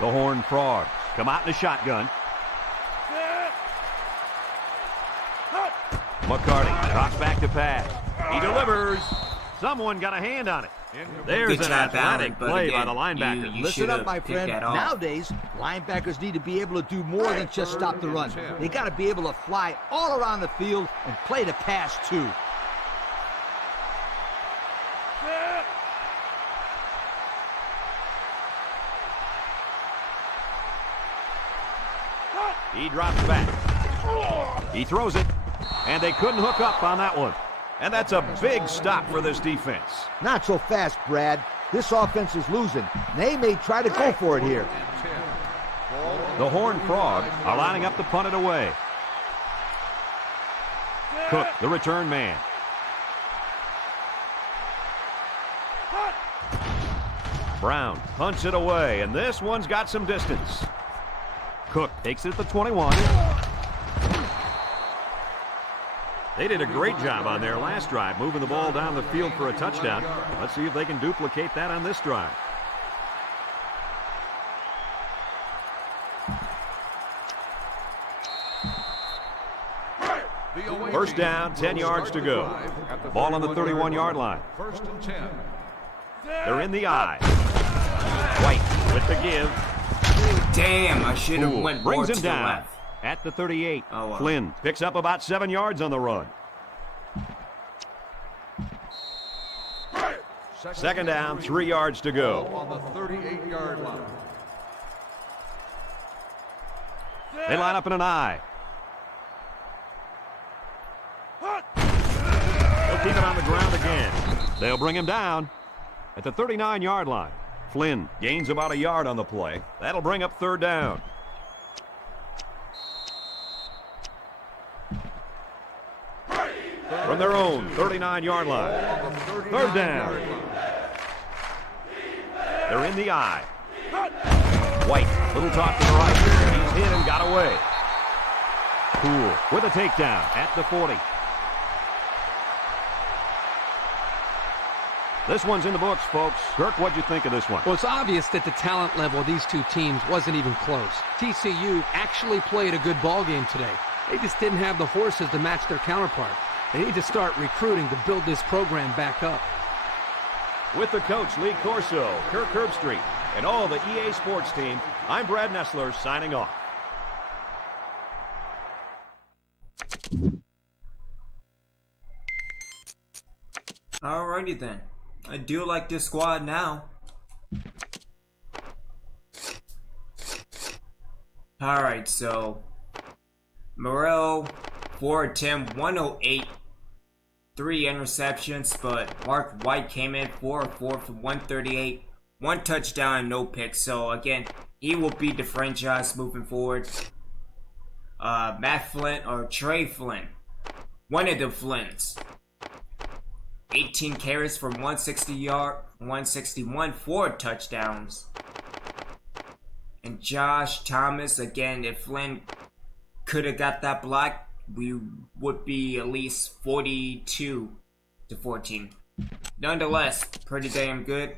The Horned Frogs come out in a shotgun. McCarty drops back to pass. He delivers. Someone got a hand on it. There's Good an job, athletic Allen, but play again, by the linebacker. you Listen should up, have my picked friend. that off. Nowadays, linebackers need to be able to do more than just stop the run. They got to be able to fly all around the field and play the pass, too. He drops back. He throws it, and they couldn't hook up on that one. And that's a big stop for this defense. Not so fast, Brad. This offense is losing. They may try to go for it here. The Horned Frogs are lining up to punt it away. Cook, the return man. Brown punts it away, and this one's got some distance. Cook takes it at the 21. They did a great job on their last drive, moving the ball down the field for a touchdown. Let's see if they can duplicate that on this drive. First down, 10 yards to go. Ball on the 31-yard line. First and 10. They're in the eye. White with the give. Damn, I should have Poole went more brings to him the down left. at the 38. Oh, well. Flynn picks up about 7 yards on the run. Second down, 3 yards to go. On the 38-yard line. They line up in an eye. They'll keep it on the ground again. They'll bring him down at the 39-yard line. Flynn gains about a yard on the play. That'll bring up third down. From their own 39-yard line. Third down. They're in the eye. White, little talk to the right. He's hit and got away. Poole with a takedown at the 40. This one's in the books, folks. Kirk, what'd you think of this one? Well, it's obvious that the talent level of these two teams wasn't even close. TCU actually played a good ball game today. They just didn't have the horses to match their counterpart. They need to start recruiting to build this program back up. With the coach, Lee Corso, Kirk Herbstreit, and all the EA Sports team, I'm Brad Nessler signing off. Alrighty then. I do like this squad now. Alright, so Morrell, 4-10, 108, 3 interceptions, but Mark White came in 4-4 for 138, 1 touchdown, no picks. So again, he will be the franchise moving forward. Matt Flint, or Trey Flint, one of the Flints, 18 carries for 161, 4 touchdowns. And Josh Thomas, again, if Flynn could have got that block, we would be at least 42-14. Nonetheless, pretty damn good.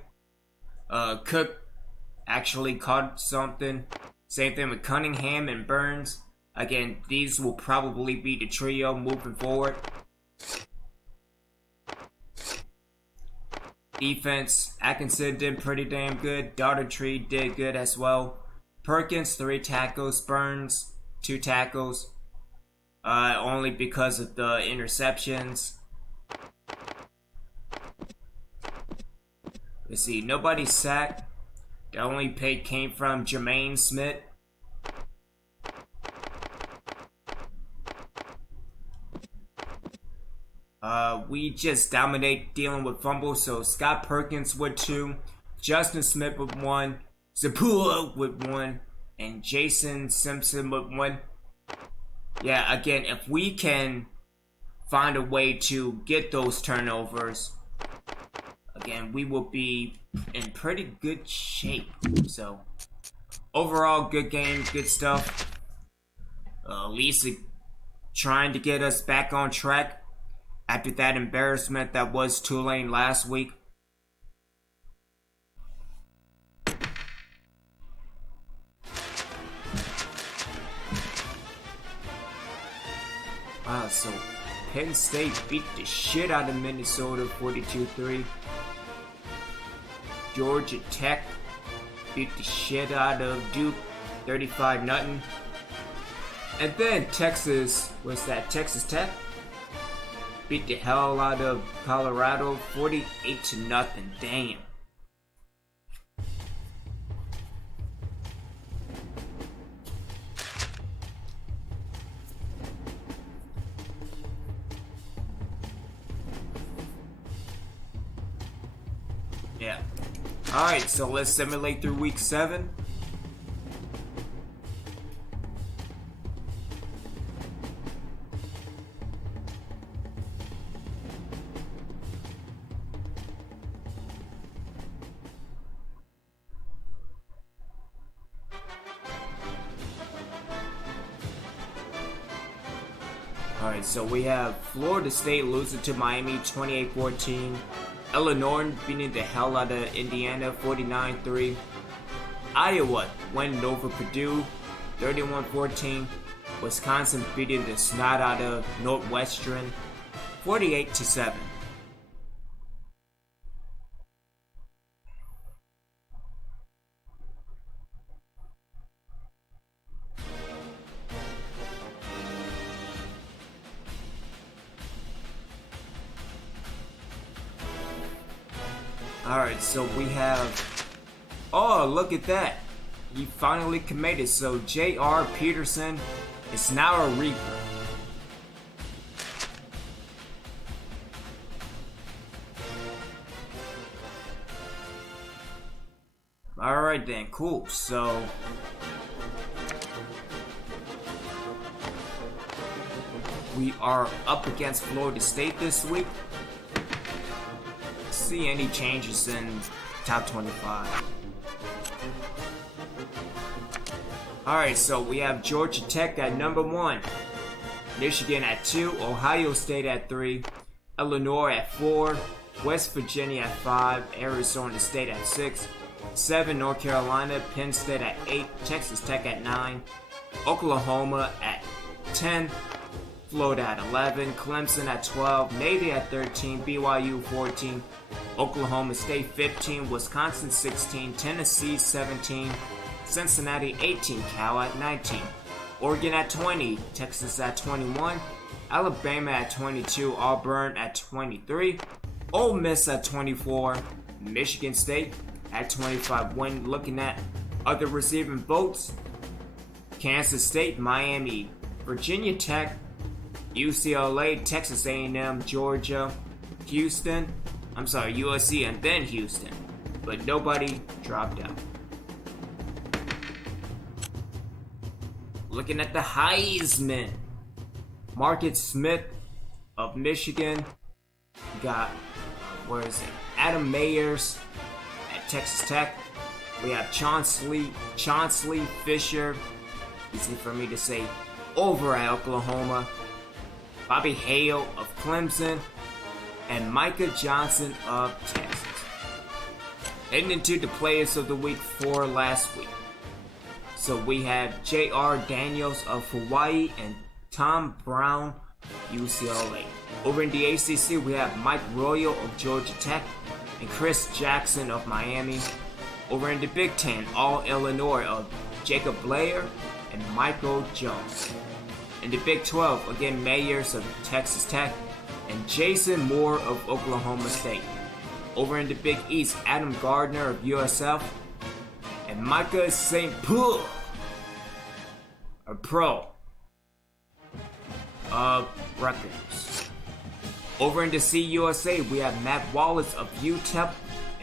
Cook actually caught something. Same thing with Cunningham and Burns. Again, these will probably be the trio moving forward. Defense, Atkinson did pretty damn good. Daugherty did good as well. Perkins, 3 tackles. Burns, 2 tackles. Only because of the interceptions. Let's see, nobody sacked. The only pick came from Jermaine Smith. We just dominate dealing with fumbles, so Scott Perkins with 2, Justin Smith with 1, Zapula with 1, and Jason Simpson with 1. Yeah, again, if we can find a way to get those turnovers, again, we will be in pretty good shape. So, overall, good game, good stuff. Lisa trying to get us back on track after that embarrassment that was Tulane last week. Wow, so Penn State beat the shit out of Minnesota 42-3. Georgia Tech beat the shit out of Duke 35-0. And then Texas, what's that, Texas Tech? Beat the hell out of Colorado 48-0. Damn. Yeah. Alright, so let's simulate through week 7. Alright, so we have Florida State losing to Miami 28-14. Illinois beating the hell out of Indiana 49-3. Iowa winning over Purdue 31-14. Wisconsin beating the snot out of Northwestern 48-7. Alright, so we have... Oh, look at that. He finally committed. So J.R. Peterson is now a Reaper. Alright then, cool. So... we are up against Florida State this week. See any changes in top 25. Alright, so we have Georgia Tech at number 1, Michigan at 2, Ohio State at 3, Illinois at 4, West Virginia at 5, Arizona State at 6, 7, North Carolina, Penn State at 8, Texas Tech at 9, Oklahoma at 10, Florida at 11, Clemson at 12, Navy at 13, BYU 14, Oklahoma State 15, Wisconsin 16, Tennessee 17, Cincinnati 18, Cal at 19, Oregon at 20, Texas at 21, Alabama at 22, Auburn at 23, Ole Miss at 24, Michigan State at 25. When looking at other receiving votes, Kansas State, Miami, Virginia Tech, UCLA, Texas A&M, Georgia, USC, and then Houston. But nobody dropped out. Looking at the Heisman, Marcus Smith of Michigan got, Adam Mayers at Texas Tech. We have Chauncey Fisher, easy for me to say, over at Oklahoma. Bobby Hale of Clemson, and Micah Johnson of Texas. Heading into the players of the week for last week. So we have J.R. Daniels of Hawaii and Tom Brown, UCLA. Over in the ACC, we have Mike Royal of Georgia Tech and Chris Jackson of Miami. Over in the Big Ten, all Illinois of Jacob Blair and Michael Jones. In the Big 12, again, Mayers of Texas Tech and Jason Moore of Oklahoma State. Over in the Big East, Adam Gardner of USF and Micah St. Paul, a pro of Rutgers. Over in the CUSA, we have Matt Wallace of UTEP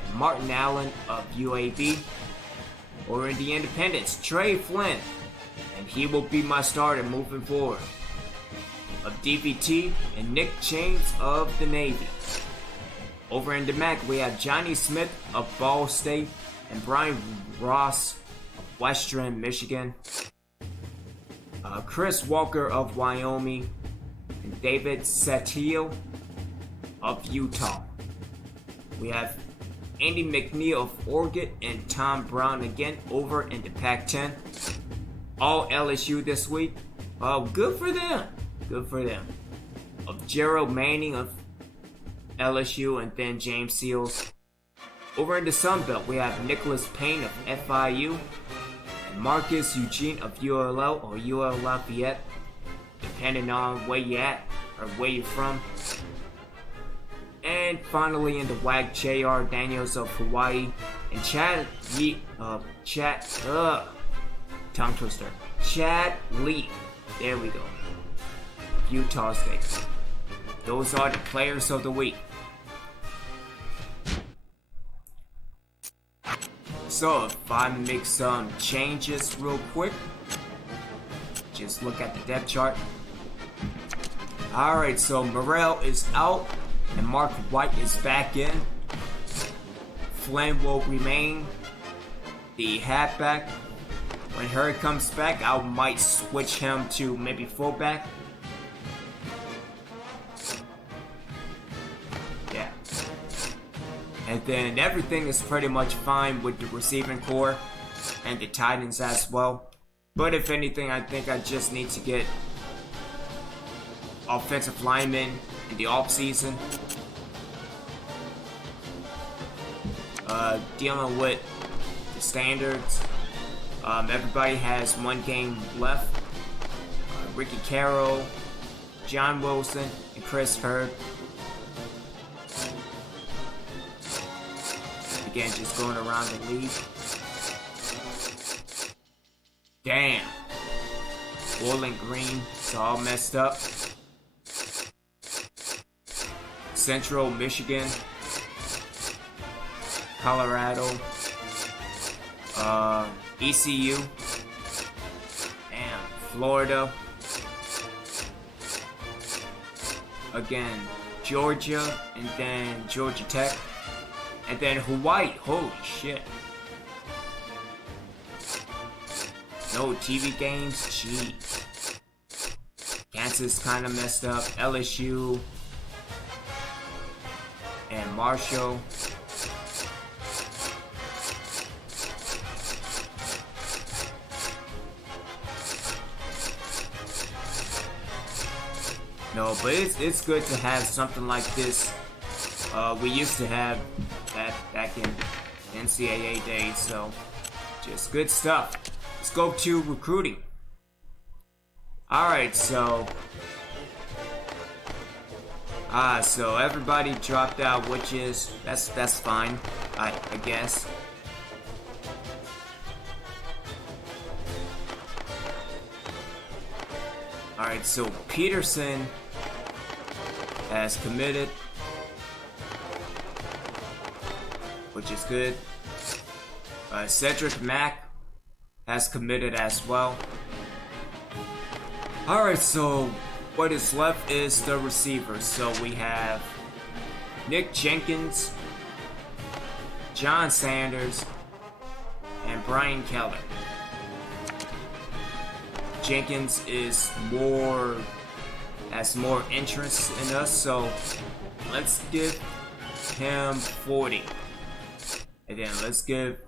and Martin Allen of UAB. Over in the Independents, Trey Flynn, and he will be my starter moving forward, of DVT, and Nick James of the Navy. Over in the MAC, we have Johnny Smith of Ball State and Brian Ross of Western Michigan. Chris Walker of Wyoming and David Satiel of Utah. We have Andy McNeil of Oregon and Tom Brown again over in the Pac-10. All LSU this week. Good for them. Good for them. Of Gerald Manning of LSU and then James Seals. Over in the Sun Belt, we have Nicholas Payne of FIU and Marcus Eugene of ULL or UL Lafayette, depending on where you at or where you're from. And finally in the WAC, J.R. Daniels of Hawaii and Chad Lee, there we go, Utah State. Those are the players of the week. So if I make some changes real quick, just look at the depth chart. Alright, so Morrell is out and Mark White is back in. Flynn will remain the halfback. When Hurd comes back, I might switch him to maybe fullback. Yeah. And then everything is pretty much fine with the receiving core and the tight ends as well. But if anything, I think I just need to get offensive linemen in the offseason. Dealing with the standards. Everybody has one game left. Ricky Carroll, John Wilson, and Chris Hurd. Again, just going around the league. Damn. Bowling Green is all messed up. Central Michigan, Colorado, ECU, and Florida. Again, Georgia, and then Georgia Tech, and then Hawaii. Holy shit. No TV games? Jeez. Kansas kind of messed up. LSU. And Marshall. No, but it's good to have something like this. We used to have that back in NCAA days, so just good stuff. Let's go to recruiting. Alright, so everybody dropped out, which is that's fine, I guess. Alright, so Peterson has committed, which is good. Cedric Mack has committed as well. Alright, so what is left is the receivers. So we have Nick Jenkins, John Sanders, and Brian Keller. Jenkins has more interest in us, so let's give him 40. And then let's give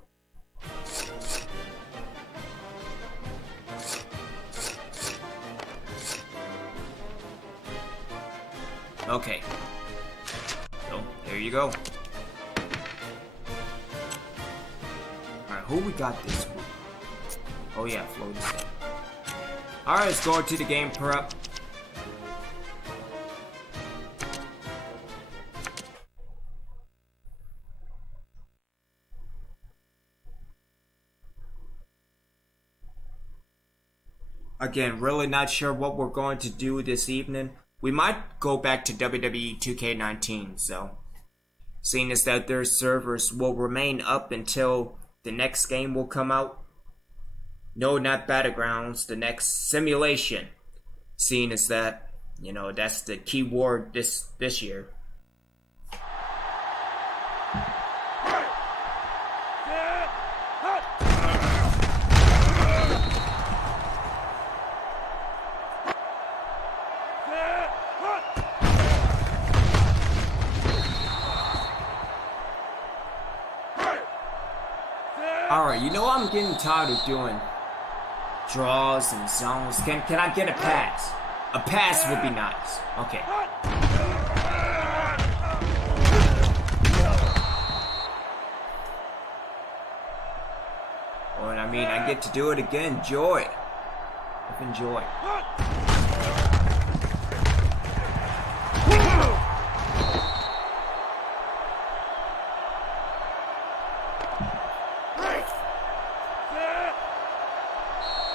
okay. So there you go. Alright, who we got this week? Oh yeah, Florida State. Alright, let's go to the game prep. Again, really not sure what we're going to do this evening. We might go back to WWE 2K19, so seeing as that their servers will remain up until the next game will come out. No, not Battlegrounds, the next simulation. Seeing as that, you know, that's the key word this year. Alright, you know I'm getting tired of doing draws and zones. Can I get a pass? A pass would be nice. Okay. Well, I mean, I get to do it again. Joy. Enjoy.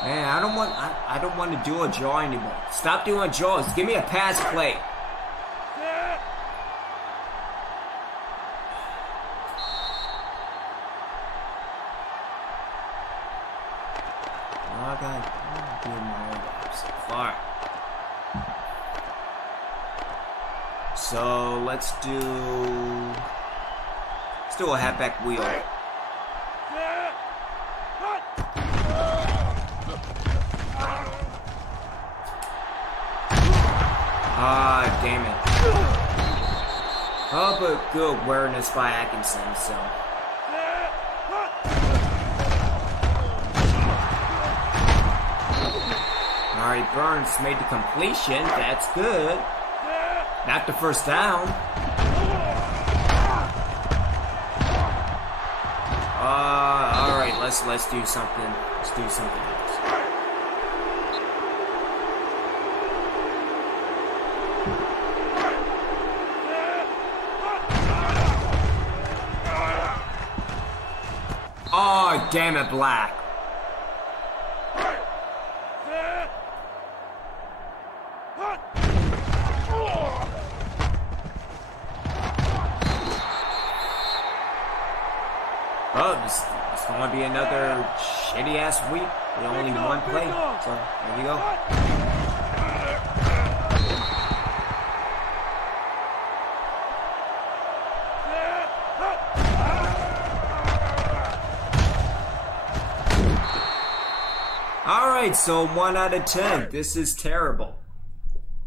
Man, I don't want to do a draw anymore. Stop doing draws. Give me a pass play. I gotta do my own so far. So let's do a halfback wheel. Ah, damn it. Oh, but good awareness by Atkinson, so. Alright, Burns made the completion. That's good. Not the first down. Alright, let's do something. Let's do something else. Oh, damn it, Black. Oh, this is going to be another shitty-ass week with only one play. So, there we go. Alright, so 1 out of 10. This is terrible.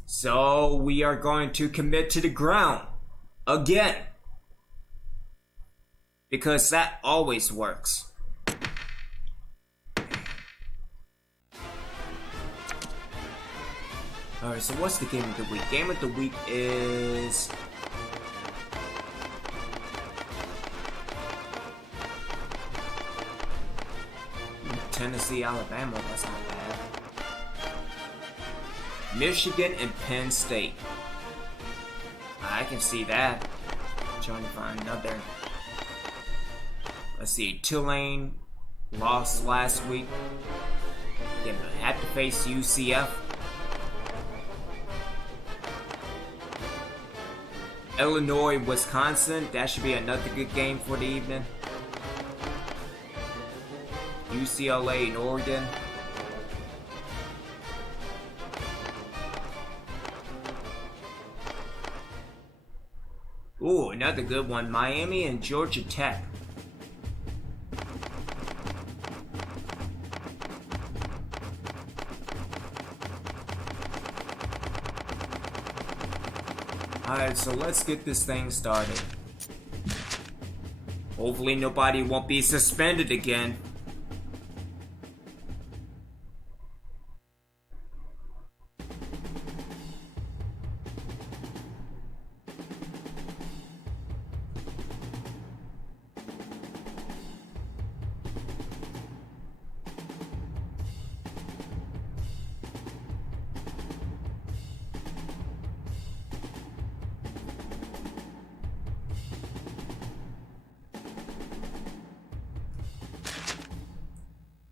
So we are going to commit to the ground. Again. Because that always works. Alright, so what's the game of the week? Game of the week is... Tennessee, Alabama, that's not bad. Michigan and Penn State. I can see that. I'm trying to find another. Let's see, Tulane lost last week. They're gonna have to face UCF. Illinois, Wisconsin. That should be another good game for the evening. UCLA and Oregon. Ooh, another good one. Miami and Georgia Tech. Alright, so let's get this thing started. Hopefully nobody won't be suspended again.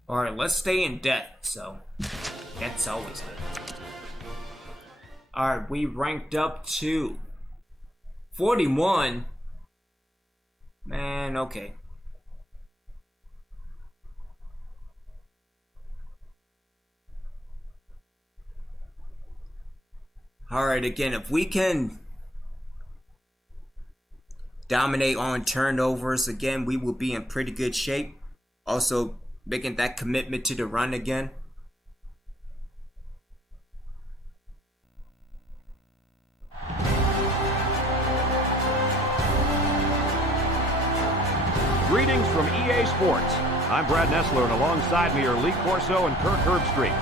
Alright, let's stay in debt, so that's always good. Alright, we ranked up to 41. Man, okay. Alright, again, if we can dominate on turnovers, again, we will be in pretty good shape. Also, making that commitment to the run again. Greetings from EA Sports. I'm Brad Nessler, and alongside me are Lee Corso and Kirk Herbstreit.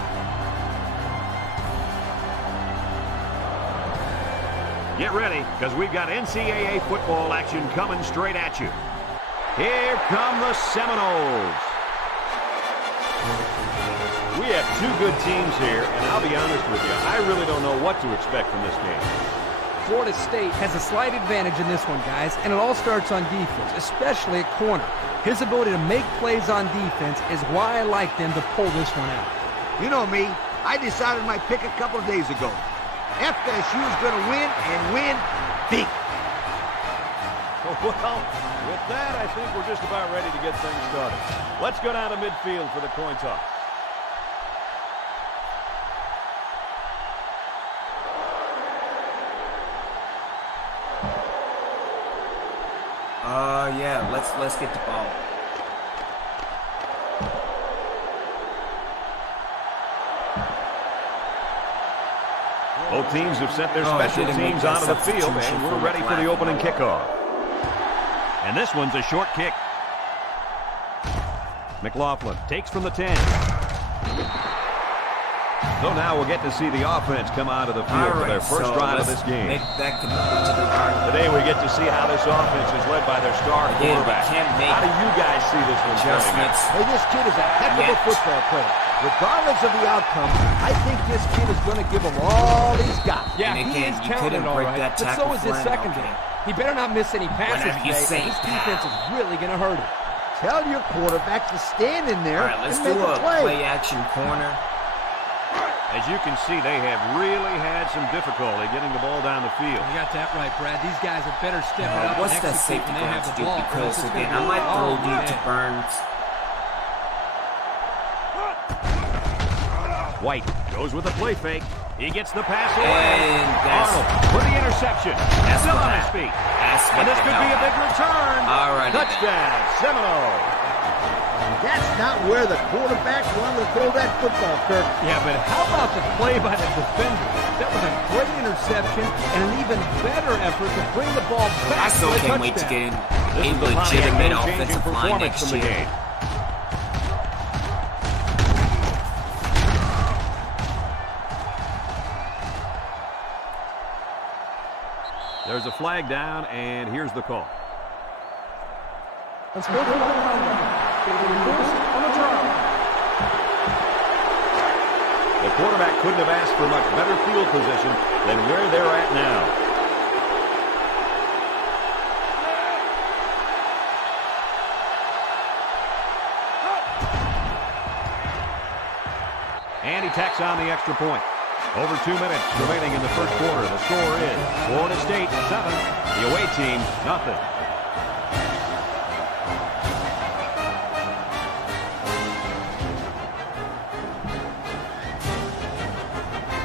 Get ready, because we've got NCAA football action coming straight at you. Here come the Seminoles. We have two good teams here, and I'll be honest with you, I really don't know what to expect from this game. Florida State has a slight advantage in this one, guys, and it all starts on defense, especially at corner. His ability to make plays on defense is why I like them to pull this one out. You know me, I decided my pick a couple of days ago. FSU is going to win and win big. Well, with that, I think we're just about ready to get things started. Let's go down to midfield for the coin toss. Yeah, let's get the ball. Both teams have sent their special teams onto the field, and we're ready for the opening kickoff. And this one's a short kick. McLaughlin takes from the 10. So now we'll get to see the offense come out of the field for their first drive of this game. Make that commitment to the run. Today we get to see how this offense is led by their star quarterback. How do you guys see this one Adjustments. Hey, this kid is a heck of a football player. Regardless of the outcome, I think this kid is going to give him all he's got. Yeah, And he again, is you talented, couldn't all break right, that but tackle so is his for him, secondary. okay. He better not miss any passes Whatever you today, say, or this defense is really going to hurt him. Tell your quarterback to stand in there Alright, let's and do make a a play. play-action corner. As you can see, they have really had some difficulty getting the ball down the field. You got that right, Brad. These guys had better step it up What's and that execute safety when they going have to the do? ball. Because It's again, gonna I be might throw long, deep to man. Burns. White goes with a play fake. He gets the pass away. And that's- Arnold with the interception. That's Still what on his happened. feet. That's And what this the could be a hell big return. Alrighty then. Touchdown, Seminoles. That's not where the quarterback wanted to throw that football, Kirk. Yeah, but how about the play by the defender? That was a great interception and an even better effort to bring the ball I back still for a can't wait to touchdown. get a legitimate offensive line Performance next from the year. game. There's a flag down, and here's the call. Let's go to the line. First on the drive. The quarterback couldn't have asked for much better field position than where they're at now. And he tacks on the extra point. Over 2 minutes remaining in the first quarter. The score is Florida State 7, the away team nothing.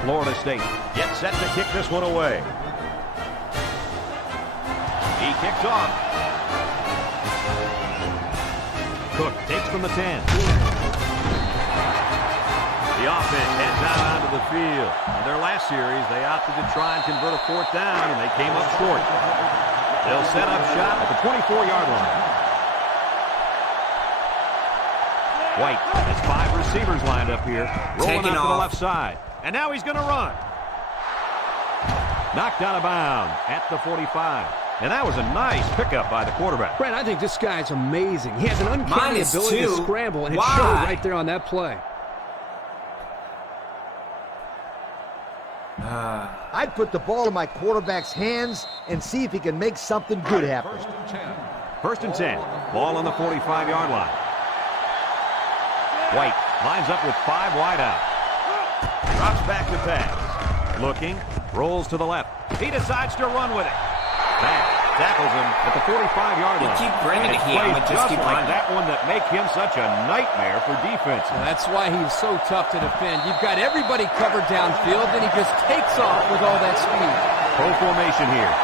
Florida State gets set to kick this one away. He kicks off. Cook takes from the 10. The offense heads out onto the field. In their last series, they opted to try and convert a fourth down, and they came up short. They'll set up shop at the 24-yard line. White has 5 receivers lined up here, rolling out to the left side. And now he's going to run. Knocked out of bounds at the 45. And that was a nice pickup by the quarterback. Brent, I think this guy's amazing. He has an uncanny ability to scramble, and it showed right there on that play. I'd put the ball in my quarterback's hands and see if he can make something good happen. First and 10. Ball on the 45-yard line. White lines up with 5 wide out. Drops back to pass. Looking, rolls to the left. He decides to run with it. Back, tackles him at the 45-yard line. You keep bringing it here, but just keep like running. that one that make him such a nightmare for defense. That's why he's so tough to defend. You've got everybody covered downfield, and he just takes off with all that speed. Pro formation here.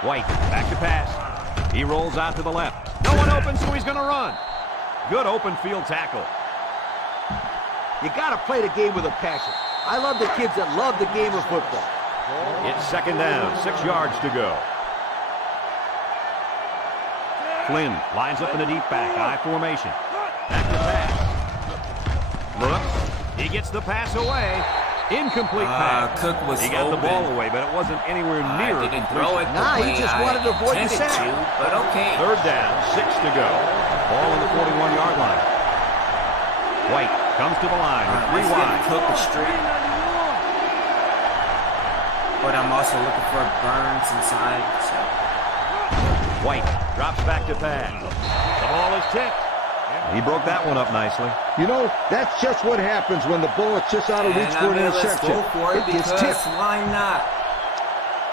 391. White, back to pass. He rolls out to the left. No one open, so he's going to run. Good open field tackle. You got to play the game with a passion. I love the kids that love the game of football. It's second down, 6 yards to go. Flynn lines up in the deep back, I formation. Back to pass. Looks. He gets the pass away. Incomplete pass. Cook was He got the open. ball away, but it wasn't anywhere near I didn't throw it the Nah, he way just I wanted to avoid the intended sack. to, but okay. Third down, 6 to go. Ball on the 41-yard line. White comes to the line with 3 wide. Cook a streak. But I'm also looking for Burns inside. So. White drops back to pass. The ball is tipped. He broke that one up nicely. You know, that's just what happens when the ball is just out of reach for an Let's interception. go for it gets because tipped. why not?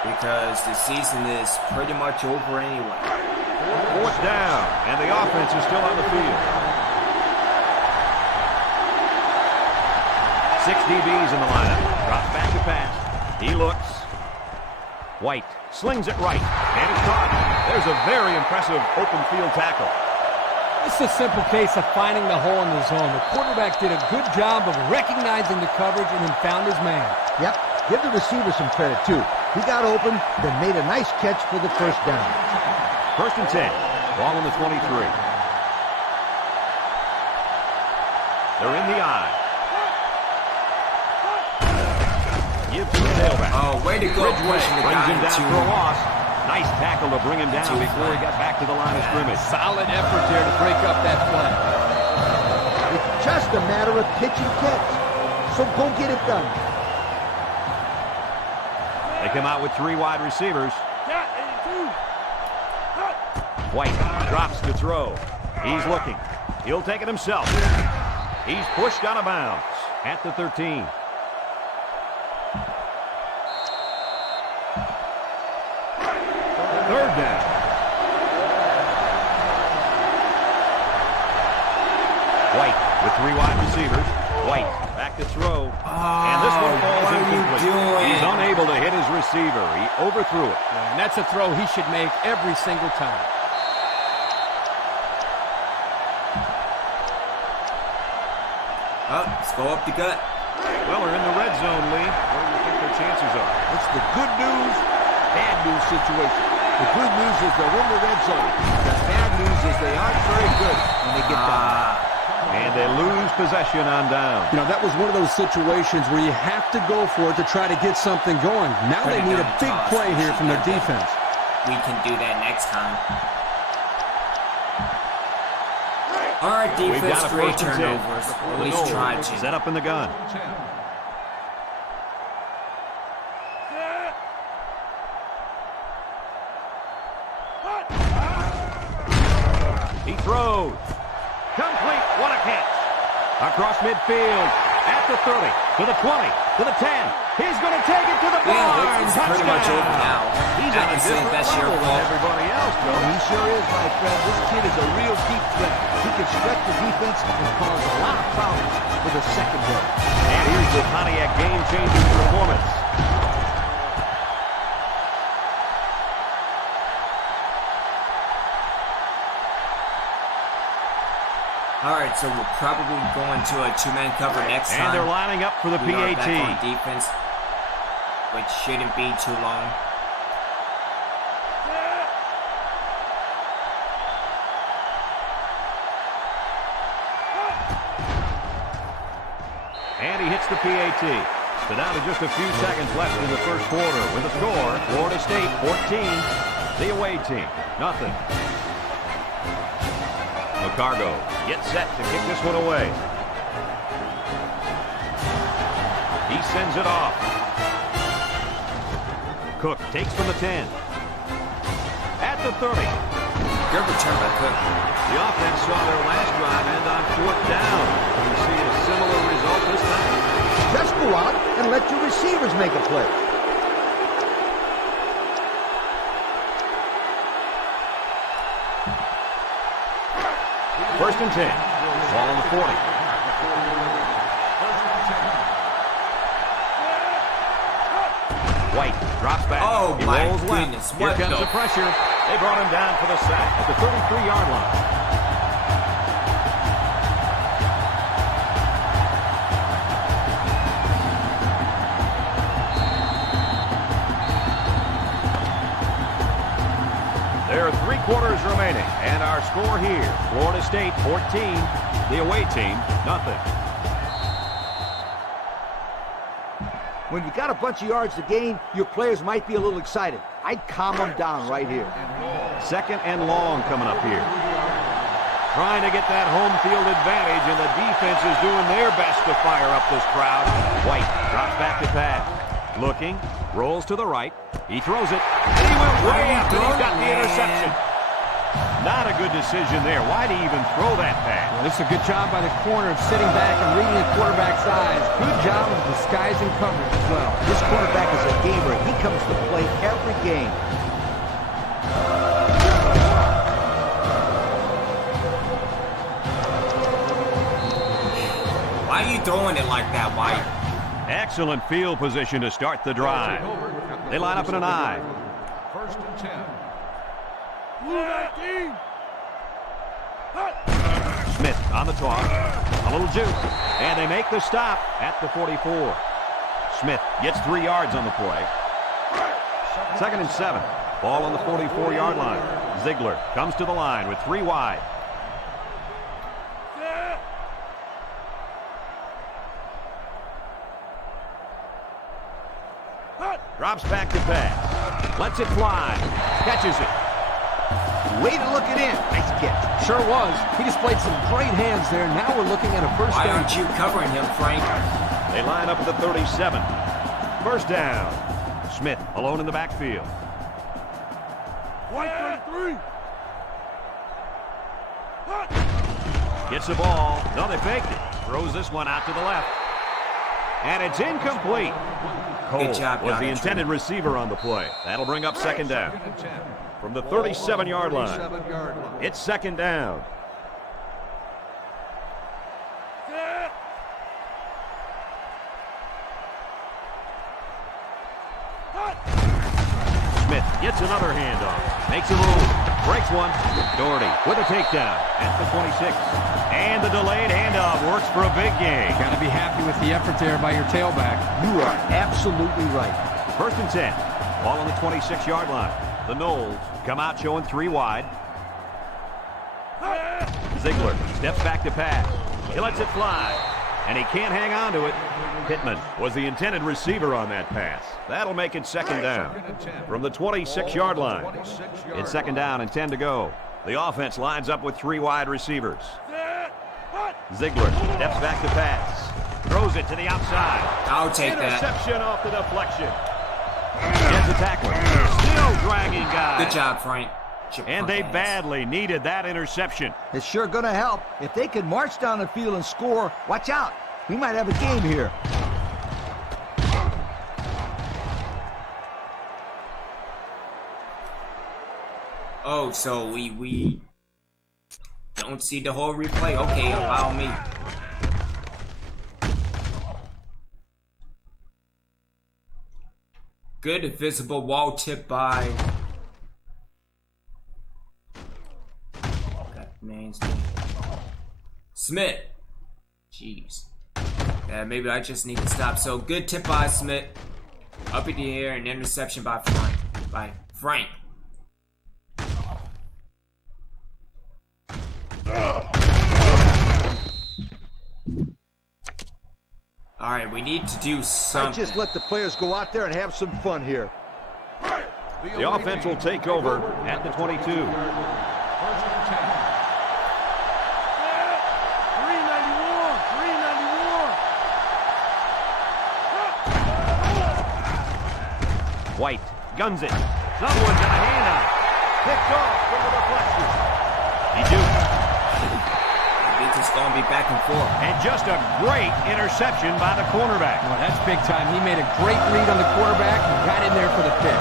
Because the season is pretty much over anyway. Fourth down, and the offense is still on the field. 6 DBs in the lineup. Drops back to pass. He looks. White slings it right, and it's caught. There's a very impressive open field tackle. This is a simple case of finding the hole in the zone. The quarterback did a good job of recognizing the coverage and then found his man. Yep, give the receiver some credit, too. He got open, then made a nice catch for the first down. First and 10. Ball on the 23. They're in the eye. Gives to the tailback. Oh, way to go. Ridgeway Pushing the brings guy him down into for a loss. Nice tackle to bring him down before he got back to the line of scrimmage. Solid effort there to break up that play. It's just a matter of pitch and catch. So go get it done. They come out with 3 wide receivers. Got 82. White drops to throw. He's looking. He'll take it himself. He's pushed out of bounds at the 13. Third down. White with 3 wide receivers. White back to throw. And this one falls what are you incomplete. doing? He's unable to hit his receiver. He overthrew it. And that's a throw he should make every single time. Let's go up the gut. Well, they're in the red zone, Lee. What do you think their chances are? It's the good news, bad news situation. The good news is they're in the red zone. The bad news is they aren't very good when they get down. And they lose possession on down. You know, that was one of those situations where you have to go for it to try to get something going. Now they need a big play here from their defense. We can do that next time. All right, We've defense, got a 3 first and 10. turnovers. At least try to. Set up in the gun. 10. He throws. Complete. What a catch. Across midfield. At the 30. To the 20. To the 10. He's going to take it to the barn. It's pretty much over now. He's I on a can say different that's your level than fault. everybody else, Well, Coach. he sure is, my friend. This kid is a real deep threat. He can stretch the defense and cause a lot of problems for the secondary. And here's the Pontiac game-changing performance. All right, so we'll probably go into a 2-man cover next time. And they're lining up for the We are PAT. back on defense, which shouldn't be too long. And he hits the PAT. So down to just a few seconds left in the first quarter. With the score, Florida State 14, the away team, nothing. McCargo gets set to kick this one away. He sends it off. Cook takes from the 10. At the 30. Good return by Cook. The offense saw their last drive end on 4th down. You see a similar result this time. Just go out and let your receivers make a play. First and 10. Ball on the 40. White drops back. Oh, He my rolls goodness. left. Here What comes the- the pressure. They brought him down for the sack at the 33-yard line. There are 3 quarters remaining, and our score here, Florida State 14, the away team, nothing. When you got a bunch of yards to gain, your players might be a little excited. I'd calm them down right here. Second and long coming up here. Trying to get that home field advantage, and the defense is doing their best to fire up this crowd. White drops back to pass. Looking, rolls to the right. He throws it. And he went way up, and he got the interception. Not a good decision there. Why did he even throw that pass? Well, this is a good job by the corner of sitting back and reading the quarterback's eyes. Good job of disguising coverage as well. This quarterback is a gamer. He comes to play every game. Why are you throwing it like that, White? Excellent field position to start the drive. They line up in an I. First and 10. Smith on the toss. A little juke. And they make the stop at the 44. Smith gets 3 yards on the play. Second and 7. Ball on the 44-yard line. Ziegler comes to the line with 3 wide. Drops back to pass. Lets it fly. Catches it. Way to look it in. Nice catch. Sure was. He displayed some great hands there. Now we're looking at a first Why down. aren't you covering him, Frank? They line up at the 37. First down. Smith alone in the backfield. White 33. Gets the ball. No, they faked it. Throws this one out to the left. And it's incomplete. Cole job, was the Donald intended receiver on the play. That'll bring up second down. Second and 10. From the 37-yard line. 37-yard line. It's second down. Gets another handoff. Makes a move. Breaks one. Doherty with a takedown at the 26. And the delayed handoff works for a big gain. Got to be happy with the effort there by your tailback. You are absolutely right. First and 10. Ball on the 26-yard line. The Knowles come out showing 3 wide. Ziegler steps back to pass. He lets it fly. And he can't hang on to it. Pittman was the intended receiver on that pass. That'll make it second down from the 26-yard line. It's second down and 10 to go. The offense lines up with 3 wide receivers. Ziegler steps back to pass. Throws it to the outside. I'll take that. Interception off the deflection. Gets a tackle. Still dragging guys. Good job, Frank. And they badly needed that interception. It's sure going to help. If they can march down the field and score, watch out. We might have a game here. Oh, so we don't see the whole replay. Okay, allow me. Good invisible wall tip by man's name. Smith. Jeez. Yeah, maybe I just need to stop. So good tip by Smith. Up in the air, and interception by Frank. Alright, we need to do something. I just let the players go out there and have some fun here. The offense will take over at the 22. First and 10. White guns it. Someone's got a hand on it. Picked off from the deflection. He dukes. It's just going to be back and forth. And just a great interception by the cornerback. Well, that's big time. He made a great read on the quarterback and got in there for the pick.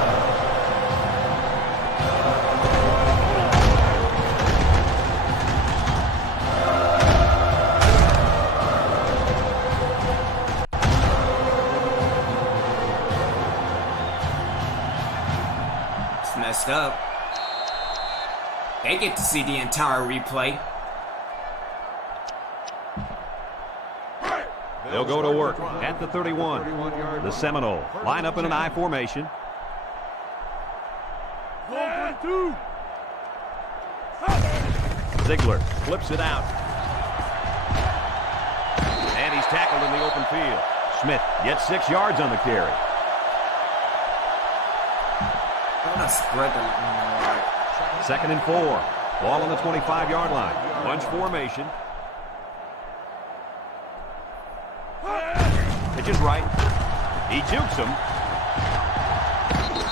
Messed up. They get to see the entire replay. They'll go to work at the 31. The Seminole line up in an I formation. Ziegler flips it out. And he's tackled in the open field. Smith gets 6 yards on the carry. Spread Second and 4. Ball on the 25-yard line. Bunch formation. Pitch is right. He jukes him.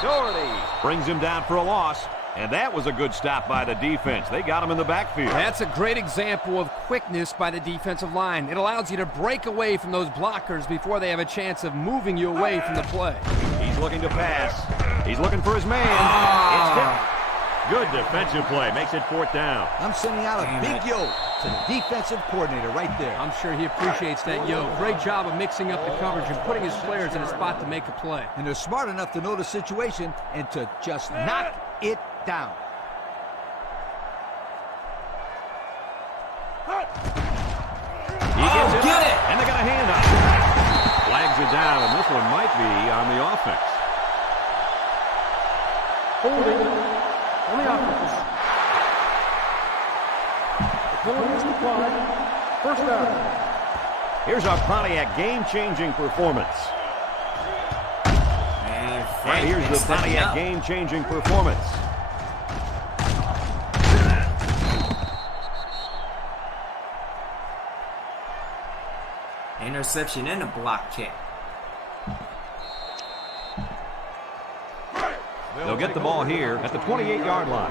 Doherty brings him down for a loss. And that was a good stop by the defense. They got him in the backfield. That's a great example of quickness by the defensive line. It allows you to break away from those blockers before they have a chance of moving you away from the play. He's looking to pass. He's looking for his man. It's hit. Good defensive play. Makes it 4th down. I'm sending out a big yo to the defensive coordinator right there. I'm sure he appreciates that yo. Great job of mixing up the coverage and putting his players in a spot to make a play. And they're smart enough to know the situation and to just knock it down. He gets it. Get it! And they got a hand on it. Flags it down, and this one might be on the offense. Holding on the offense. The penalty is applied. First down. Here's a Pontiac game-changing performance. And here's the Pontiac game-changing performance. Interception and a block kick. They'll get the ball here at the 28-yard line.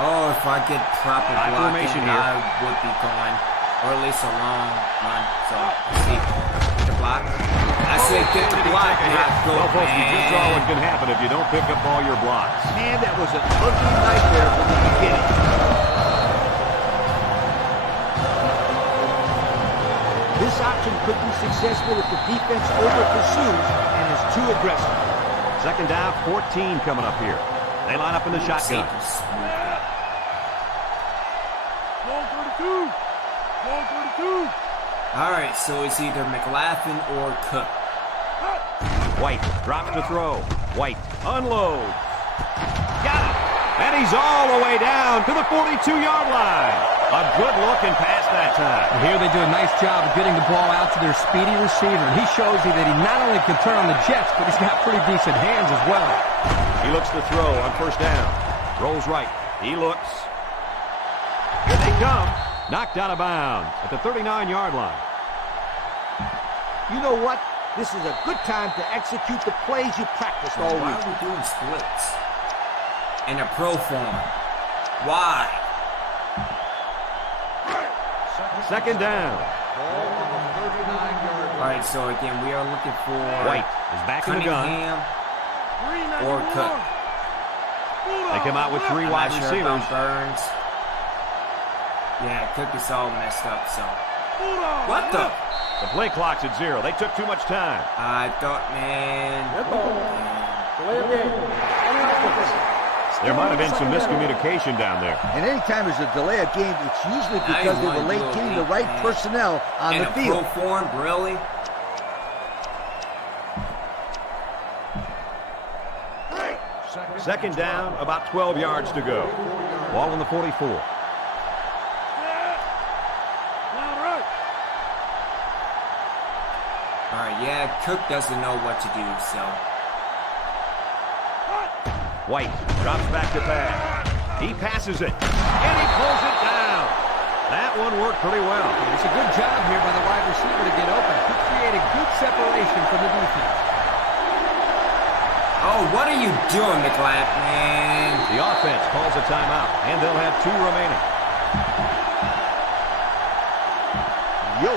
Oh, if I get proper High blocking, formation here. I would be going, or at least a long run. So, let's see. Get the block. I said get the block, not go. Well, folks, you just saw what can happen if you don't pick up all your blocks. Man, that was an ugly nightmare from the beginning. This option could be successful if the defense over-pursues and is too aggressive. Second down, 14 coming up here. They line up in the shotgun. All right, so it's either McLaughlin or Cook. White drops to throw. White unloads. Got it. And he's all the way down to the 42-yard line. A good looking pass that time. Here they do a nice job of getting the ball out to their speedy receiver. And he shows you that he not only can turn on the jets, but he's got pretty decent hands as well. He looks to throw on first down. Rolls right. He looks. Here they come. Knocked out of bounds at the 39-yard line. You know what? This is a good time to execute the plays you practiced all Why week. are we doing splits? In a pro form. Why? Second down. Alright, so again, we are looking for White is back in the gun. Cunningham or Cook. They come out with three I'm wide not sure receivers. about Burns. Yeah, Cook is all messed up, so. What the? The play clock's at 0. They took too much time. I thought, man. There might have been some miscommunication down there. And anytime there's a delay of game, it's usually because they were late getting the right personnel on the field. In a pro form, really? Second down, about 12 yards to go. Ball on the 44. All right, yeah, Cook doesn't know what to do, so. White drops back to pass. He passes it, and he pulls it down. That one worked pretty well. It's a good job here by the wide receiver to get open. He created good separation from the defense. Oh, what are you doing, McLaughlin? The offense calls a timeout, and they'll have 2 remaining. Yo,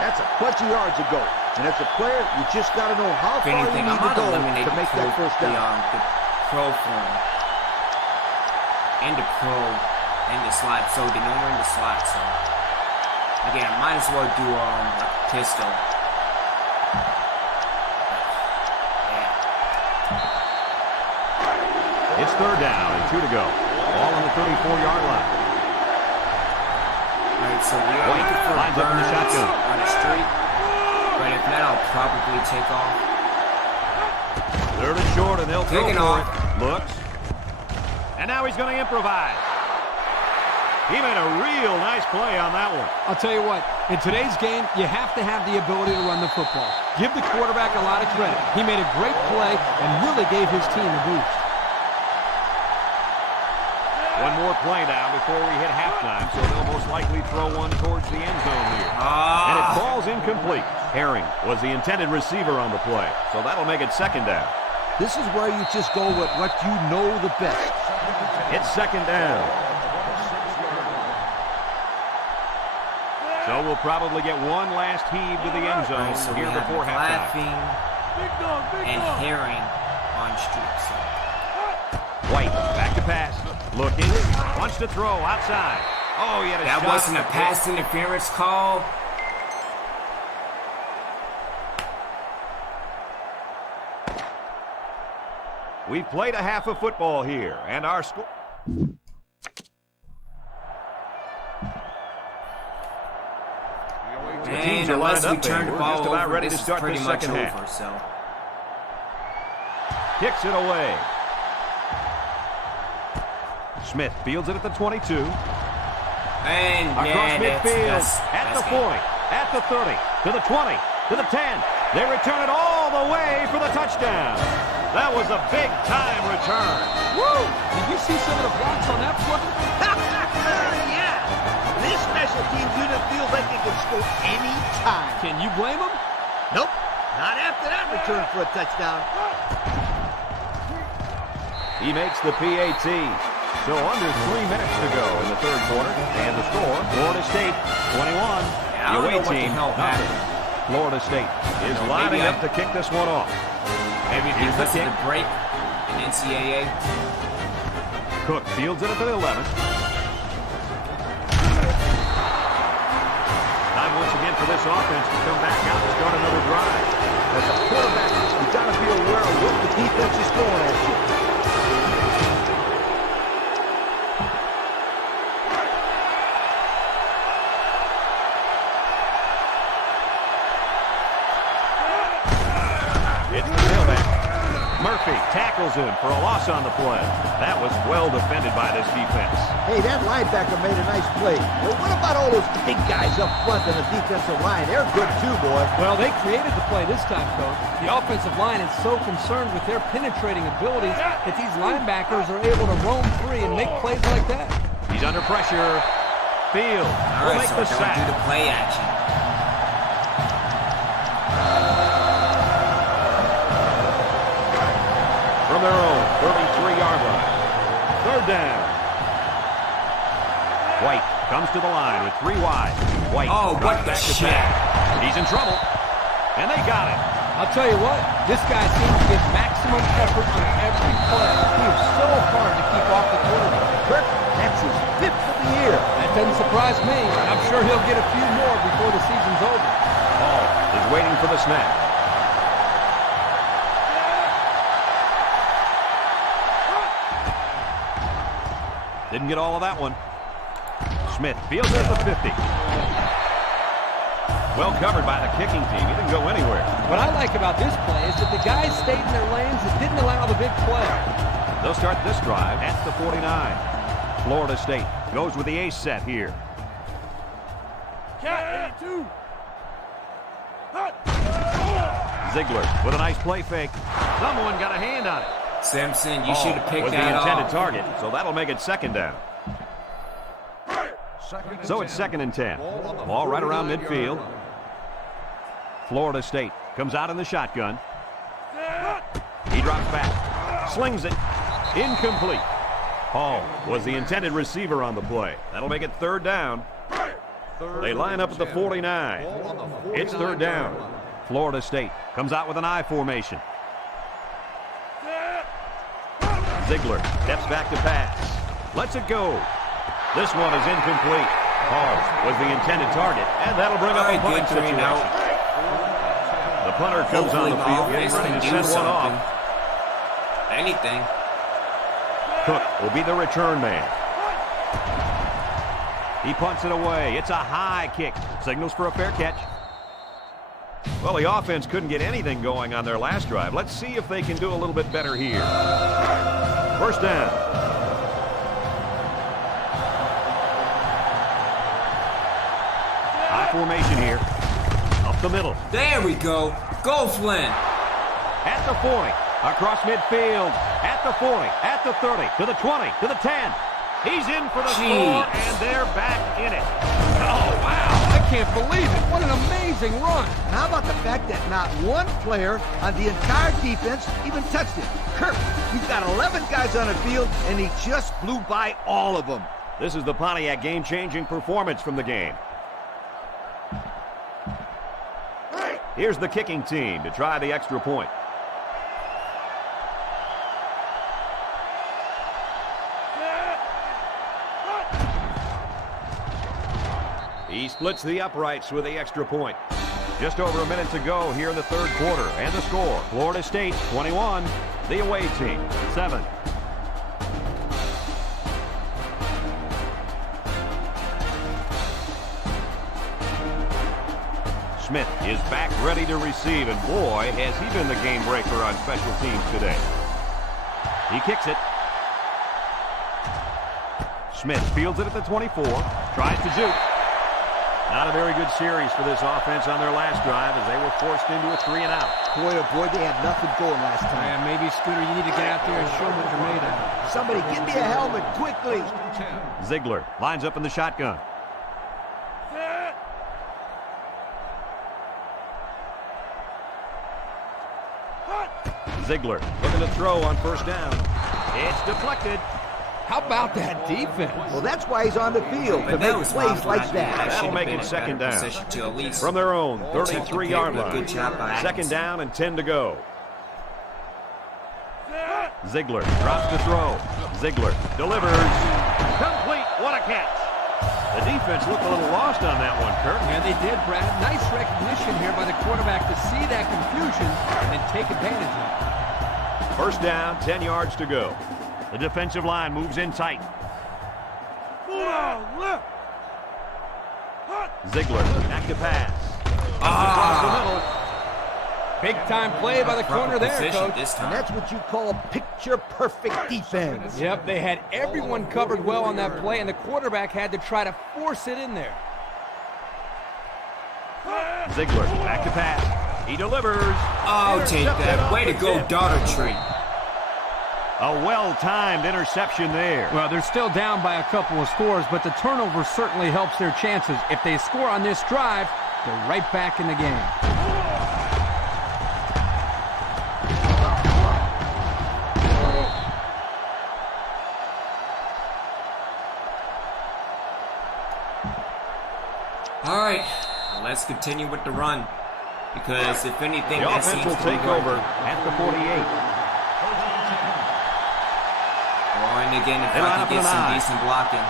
that's a bunch of yards ago. And as a player, you just got to know how If far anything, you I'm need to gonna go eliminate to make that first down. the pro form and the pro and the slot. So the number in the slot. So again, I might as well do like a pistol. Yeah. It's third down and 2 to go. Ball on the 34-yard line. All right, so we are White looking for lines up in the Burns shotgun. on the street. But if not, I'll probably take off. Third and short, and they'll throw Taking for off. it. Looks. And now he's going to improvise. He made a real nice play on that one. I'll tell you what, in today's game, you have to have the ability to run the football. Give the quarterback a lot of credit. He made a great play and really gave his team a boost. One more play now before we hit halftime, so they'll most likely throw one towards the end zone here. And it falls incomplete. Herring was the intended receiver on the play, so that'll make it second down. This is where you just go with what you know the best. It's second down. So we'll probably get one last heave to the end zone Right, so here we have before halftime. McLaughlin and Herring on street. So. White back to pass. Looking. Wants to throw outside. Oh, he had a That shot. wasn't a pass interference call. We've played a half of football here, and our score... And are unless lined we up, turn and the we're ball just about over, ready this to is start pretty the much second over. half. So. Kicks it away. Smith fields it at the 22. And Across midfield, at the good. 40, at the 30, to the 20, to the 10. They return it all the way for the touchdown. That was a big-time return. Woo! Did you see some of the blocks on that play? Yeah! This special teams unit feels like it can score any time. Can you blame them? Nope, not after that return for a touchdown. He makes the PAT. So under 3 minutes to go in the third quarter. And the score, Florida State 21. I The don't away know what the team, hell nothing. happened. Florida State is know, lining maybe up to kick this one off. Maybe Here's the because of kick. the break in NCAA. Cook fields it at the 11th. Time once again for this offense to come back out and start another drive. As a quarterback, you got to be aware of what the defense is throwing at you. It's the tailback. Murphy tackles him for a loss on the play. That was well defended by this defense. Hey, that linebacker made a nice play. But what about all those big guys up front on the defensive line? They're good too, boy. Well, they created the play this time, Coach. The offensive line is so concerned with their penetrating abilities that these linebackers are able to roam free and make plays like that. He's under pressure. Field will make the sack. Do the play action. From their own 33-yard line. Third down. White comes to the line with 3 wide. White what the back to shit? pass. He's in trouble. And they got him. I'll tell you what, this guy seems to give maximum effort on every play. He is so hard to keep off the quarterback. Kirk, that's his 5th of the year. That doesn't surprise me. I'm sure he'll get a few more before the season's over. Hall is waiting for the snap. Didn't get all of that one. Smith fields it at the 50. Well covered by the kicking team. He didn't go anywhere. What I like about this play is that the guys stayed in their lanes and didn't allow the big play. They'll start this drive at the 49. Florida State goes with the ace set here. Ziegler with a nice play fake. Someone got a hand on it. Simpson, you should have picked was that the intended off. target, so that'll make it second down. So it's 2nd and 10. Ball right around midfield. Florida State comes out in the shotgun. He drops back, slings it, incomplete. Hall was the intended receiver on the play. That'll make it 3rd down. They line up at the 49. It's 3rd down. Florida State comes out with an I formation. Ziegler steps back to pass. Lets it go. This one is incomplete. Hall was the intended target, and that'll bring up a punting situation. The punter comes on the field, getting ready to send one off. Anything. Cook will be the return man. He punts it away. It's a high kick. Signals for a fair catch. Well, the offense couldn't get anything going on their last drive. Let's see if they can do a little bit better here. First down. High formation here. Up the middle. There we go. Go, Flynn. At the 40. Across midfield. At the 40. At the 30. To the 20. To the 10. He's in for the score, and they're back in it. Oh, wow. I can't believe it. What an amazing run. And how about the fact that not one player on the entire defense even touched it? Kirk, you've got 11 guys on the field, and he just blew by all of them. This is the Pontiac game-changing performance from the game. Here's the kicking team to try the extra point. He splits the uprights with the extra point. Just over a minute to go here in the 3rd quarter. And the score, Florida State 21, the away team 7. Smith is back ready to receive, and boy, has he been the game breaker on special teams today. He kicks it. Smith fields it at the 24, tries to juke. Not a very good series for this offense on their last drive as they were forced into a 3-and-out. Boy, oh boy, they had nothing going last time. Yeah, maybe, Scooter, you need to get out there and show them what you're made of. Somebody give me a helmet quickly. Ziegler lines up in the shotgun. Ziegler looking to throw on first down. It's deflected. How about that defense? Well, that's why he's on the field, to make plays like that. That'll make it second down. From their own 33-yard line. Second down and 10 to go. Ziegler drops to throw. Ziegler delivers. Complete. What a catch. The defense looked a little lost on that one, Kurt. Yeah, they did, Brad. Nice recognition here by the quarterback to see that confusion and take advantage of it. First down, 10 yards to go. The defensive line moves in tight. Ziegler, back to pass. Across the middle. Big-time play by the corner there, Coach. This time. And that's what you call picture-perfect defense. Yep, they had everyone covered well on that play, and the quarterback had to try to force it in there. Ziegler, back to pass. He delivers. Oh, take that. Way to go, Daugherty. A well-timed interception there. Well, they're still down by a couple of scores, but the turnover certainly helps their chances. If they score on this drive, they're right back in the game. All right, let's continue with the run. Because if anything, The that offense seems will to be take working. over at the 48. And again, if They I line can up get in an some eye. decent blocking.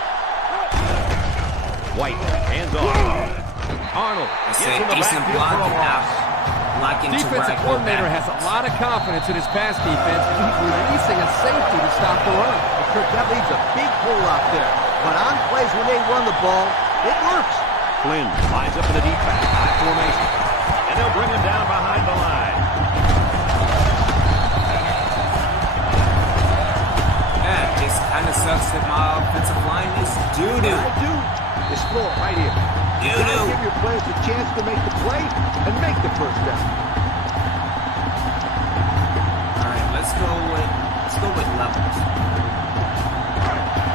White, hands off. Arnold I gets said in the decent backfield for a blocking now. loss. Blocking to where Defensive I go coordinator has backwards. a lot of confidence in his pass defense. He's releasing a safety to stop the run. But Kirk, that leaves a big hole out there. But on plays when they run the ball, it works. Flynn lines up in the deep back, high formation. And they'll bring him down behind the line. Yeah, it just kind of sucks that my offensive line is doo-doo. I do. Just throw it right here. You gotta Doo-doo. give your players the chance to make the play and make the first down. All right, let's go with levels.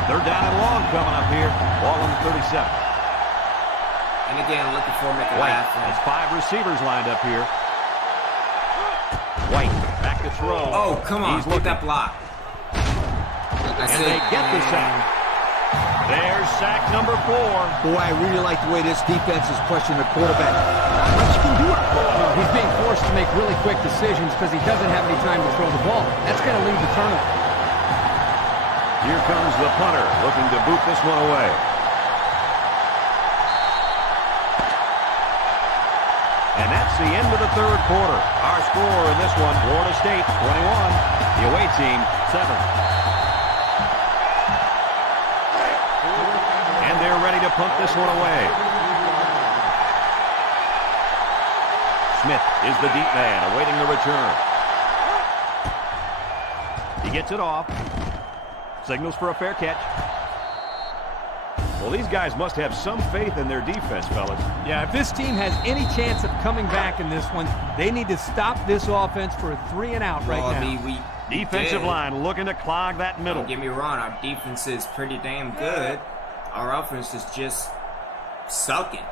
They're down and long coming up here. Ball on the 37. And again, looking for make a White laugh. has 5 receivers lined up here. White back to throw. Oh, come on, He's get looking. that block. I And said, they get the sack. There's sack number 4. Boy, I really like the way this defense is pressuring the quarterback. Not much you can do it. He's being forced to make really quick decisions because he doesn't have any time to throw the ball. That's going to lead to turnover. Here comes the punter looking to boot this one away. And that's the end of the third quarter. Our score in this one, Florida State 21, the away team 7. And they're ready to punt this one away. Smith is the deep man awaiting the return. He gets it off. Signals for a fair catch. Well, these guys must have some faith in their defense, fellas. Yeah, if this team has any chance of coming back in this one, they need to stop this offense for a 3 and out right well, I now. mean, we Defensive did. line looking to clog that middle. Don't get me wrong, our defense is pretty damn good. Our offense is just sucking.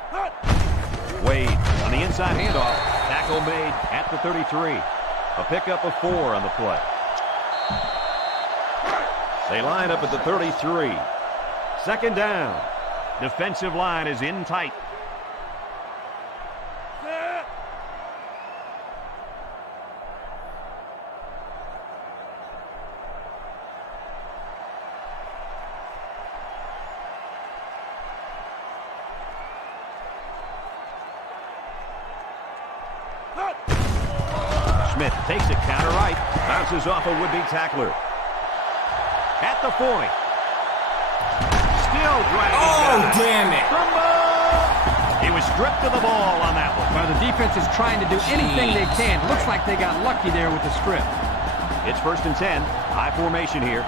Wade on the inside handoff. Tackle made at the 33. A pickup of 4 on the play. They line up at the 33. Second down. Defensive line is in tight. Smith takes it counter right. Bounces off a would-be tackler. At the 40. Still dragging Oh, guys. damn it. Fumble! He was stripped of the ball on that one. Well, the defense is trying to do anything they can. Looks like they got lucky there with the strip. It's 1st and 10. High formation here.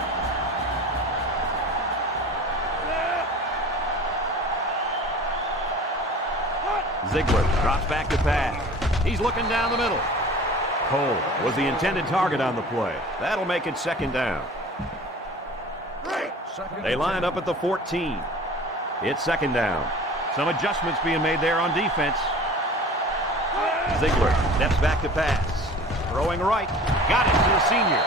Ziegler drops back to pass. He's looking down the middle. Cole was the intended target on the play. That'll make it 2nd down. They line up at the 14. It's 2nd down. Some adjustments being made there on defense. Ziegler steps back to pass. Throwing right. Got it to the senior.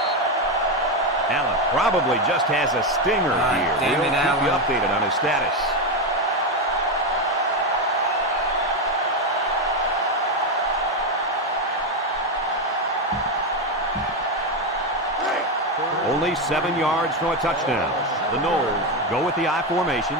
Allen probably just has a stinger here. damn We'll it, keep you Allen. updated on his status. Only 7 yards from a touchdown. The Noles go with the I formation.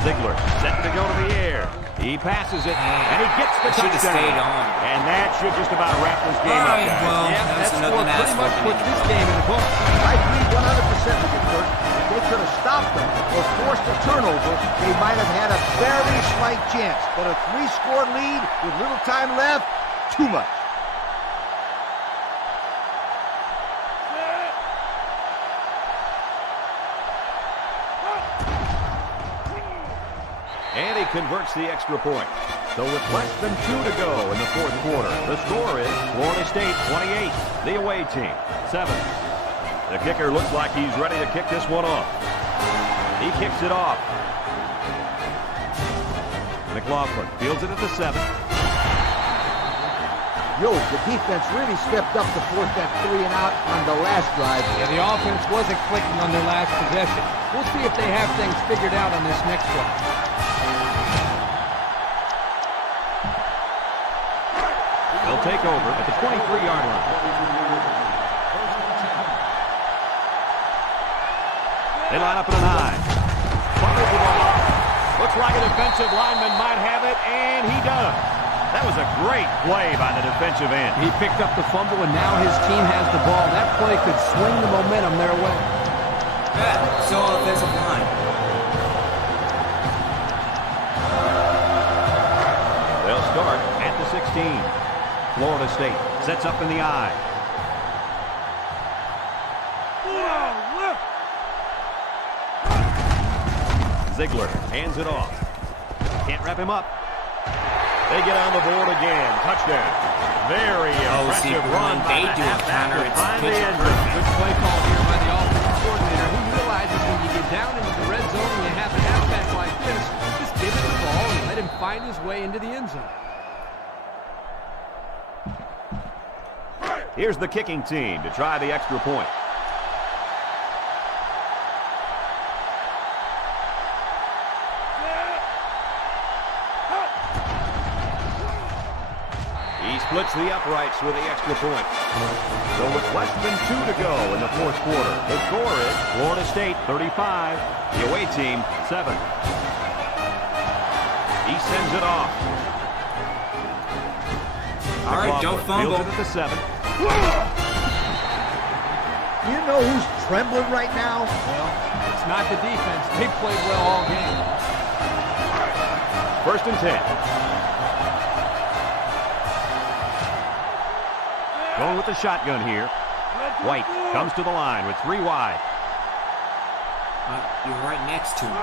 Ziegler set to go to the air. He passes it, and he gets the Should have touchdown. stayed on. And that should just about wrap this game All up, right, guys. well, Yeah, that's that another score match pretty much for put me. this game in the book. I agree 100% with you, Kurt. If they could have stopped them or forced a turnover, they might have had a very slight chance. But a 3-score lead with little time left, too much. And he converts the extra point. So with less than 2 to go in the fourth quarter, the score is Florida State 28, the away team 7. The kicker looks like he's ready to kick this one off. He kicks it off. McLaughlin fields it at the 7. Yo, the defense really stepped up to force that 3-and-out on the last drive. Yeah, the offense wasn't clicking on their last possession. We'll see if they have things figured out on this next one. They'll take over at the 23-yard line. They line up in an I. Fumbles the ball. Looks like a defensive lineman might have it, and he does. That was a great play by the defensive end. He picked up the fumble, and now his team has the ball. That play could swing the momentum their way. Yeah, so offensive line. They'll start at the 16. Florida State sets up in the I. Ziegler hands it off. Can't wrap him up. They get on the board again. Touchdown. Very impressive run by the halfback to find the end zone. Good play call here by the offensive coordinator. He realizes when you get down into the red zone and you have a halfback like this, just give him the ball and let him find his way into the end zone. Here's the kicking team to try the extra point. He splits the uprights with the extra point. So with less than 2 to go in the fourth quarter, the score is Florida State 35, the away team 7. He sends it off. All right, don't fumble. Fields it at the 7. You know who's trembling right now? Well, it's not the defense. They played well all game. 1st and 10. Going with the shotgun here. White comes to the line with 3 wide. You're right next to him.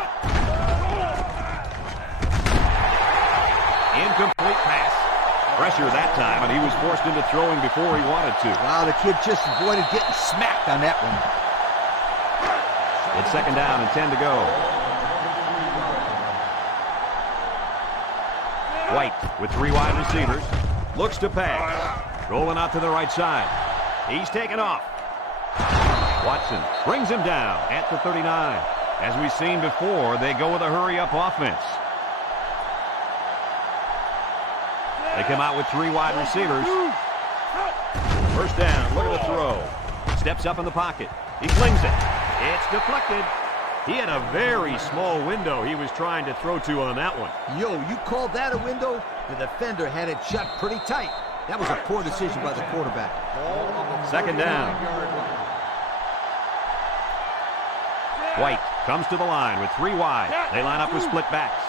Incomplete pass. Pressure that time, and he was forced into throwing before he wanted to. Wow, the kid just avoided getting smacked on that one. It's 2nd down and 10 to go. White with 3 wide receivers. Looks to pass. Rolling out to the right side. He's taken off. Watson brings him down at the 39. As we've seen before, they go with a hurry-up offense. They come out with 3 wide receivers. 1st down. Look at the throw. Steps up in the pocket. He flings it. It's deflected. He had a very small window he was trying to throw to on that one. Yo, you called that a window? The defender had it shut pretty tight. That was a poor decision by the quarterback. 2nd down. White comes to the line with 3 wide. They line up with split backs.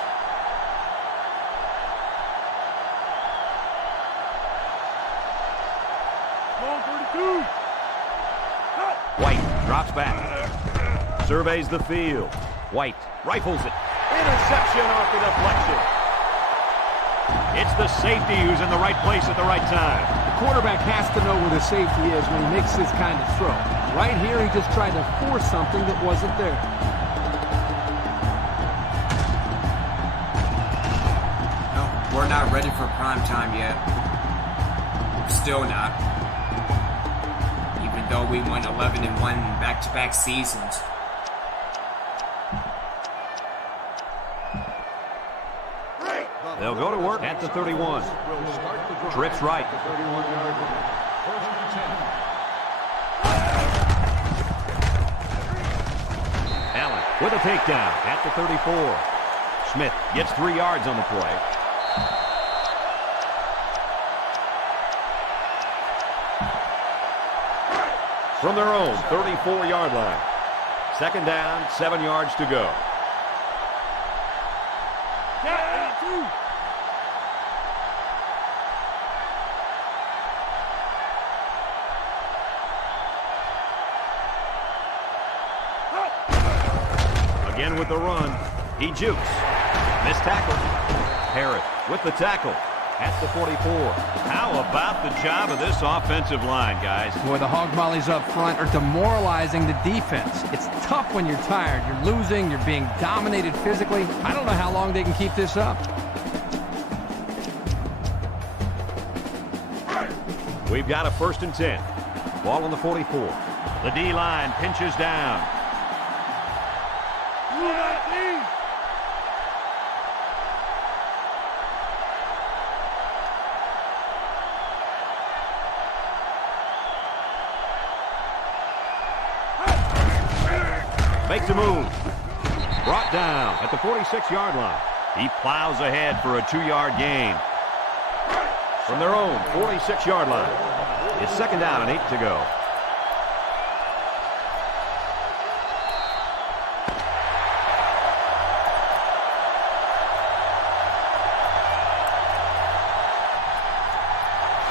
White drops back. Surveys the field. White rifles it. Interception off the deflection. It's the safety who's in the right place at the right time. The quarterback has to know where the safety is when he makes this kind of throw. Right here, he just tried to force something that wasn't there. No, we're not ready for prime time yet. Still not. Even though we won 11-1 back-to-back seasons. They'll go to work at the 31. Trips right. Allen with a takedown at the 34. Smith gets 3 yards on the play. From their own 34-yard line. 2nd down, 7 yards to go. Again with the run. He jukes. Missed tackle. Harris with the tackle at the 44. How about the job of this offensive line, guys? Boy, the hog mollies up front are demoralizing the defense. It's tough when you're tired. You're losing. You're being dominated physically. I don't know how long they can keep this up. We've got a 1st and 10. Ball on the 44. The D-line pinches down. Makes a move. Brought down at the 46-yard line. He plows ahead for a 2-yard gain. From their own 46-yard line. It's 2nd down and 8 to go.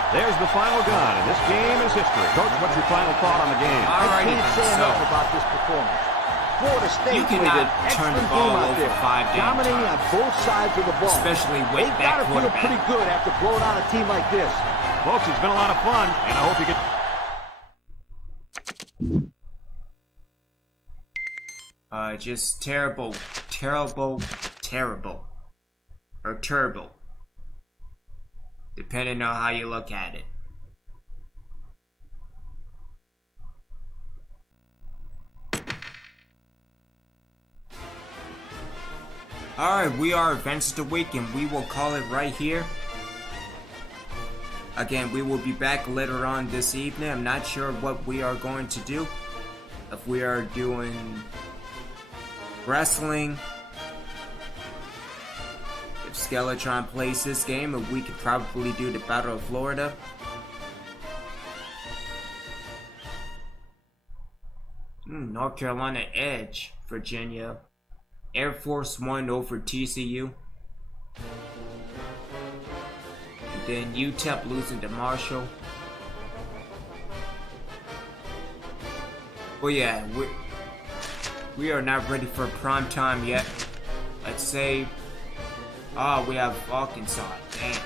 There's the final gun, and this game is history. Coach, what's your final thought on the game? I can't say enough about this performance. Florida State You played cannot an turn the excellent ball game out over there, 5 damn dominating on times. both sides of the ball. Especially with They've that got to feel quarterback. pretty good after blowing out a team like this. Folks, it's been a lot of fun, and I hope you get... Just terrible. Or terrible. Depending on how you look at it. Alright, we are Events of the Week, and we will call it right here. Again, we will be back later on this evening. I'm not sure what we are going to do. If we are doing wrestling, if Skeletron plays this game, and we could probably do the Battle of Florida. North Carolina Edge, Virginia. Air Force One over TCU. And then UTEP losing to Marshall. Well, yeah, we are not ready for prime time yet. Let's say, we have Arkansas. Damn.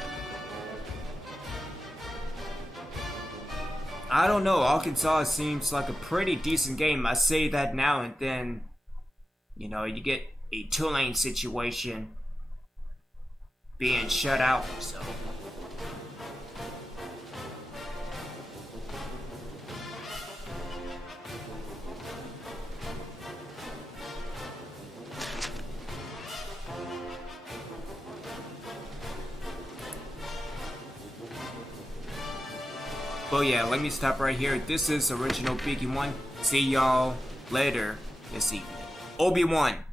I don't know. Arkansas seems like a pretty decent game. I say that now, and then, you know, you get a Tulane situation being shut out, so. But yeah, let me stop right here. This is Original Biggie 1. See y'all later this evening. Obi-Wan.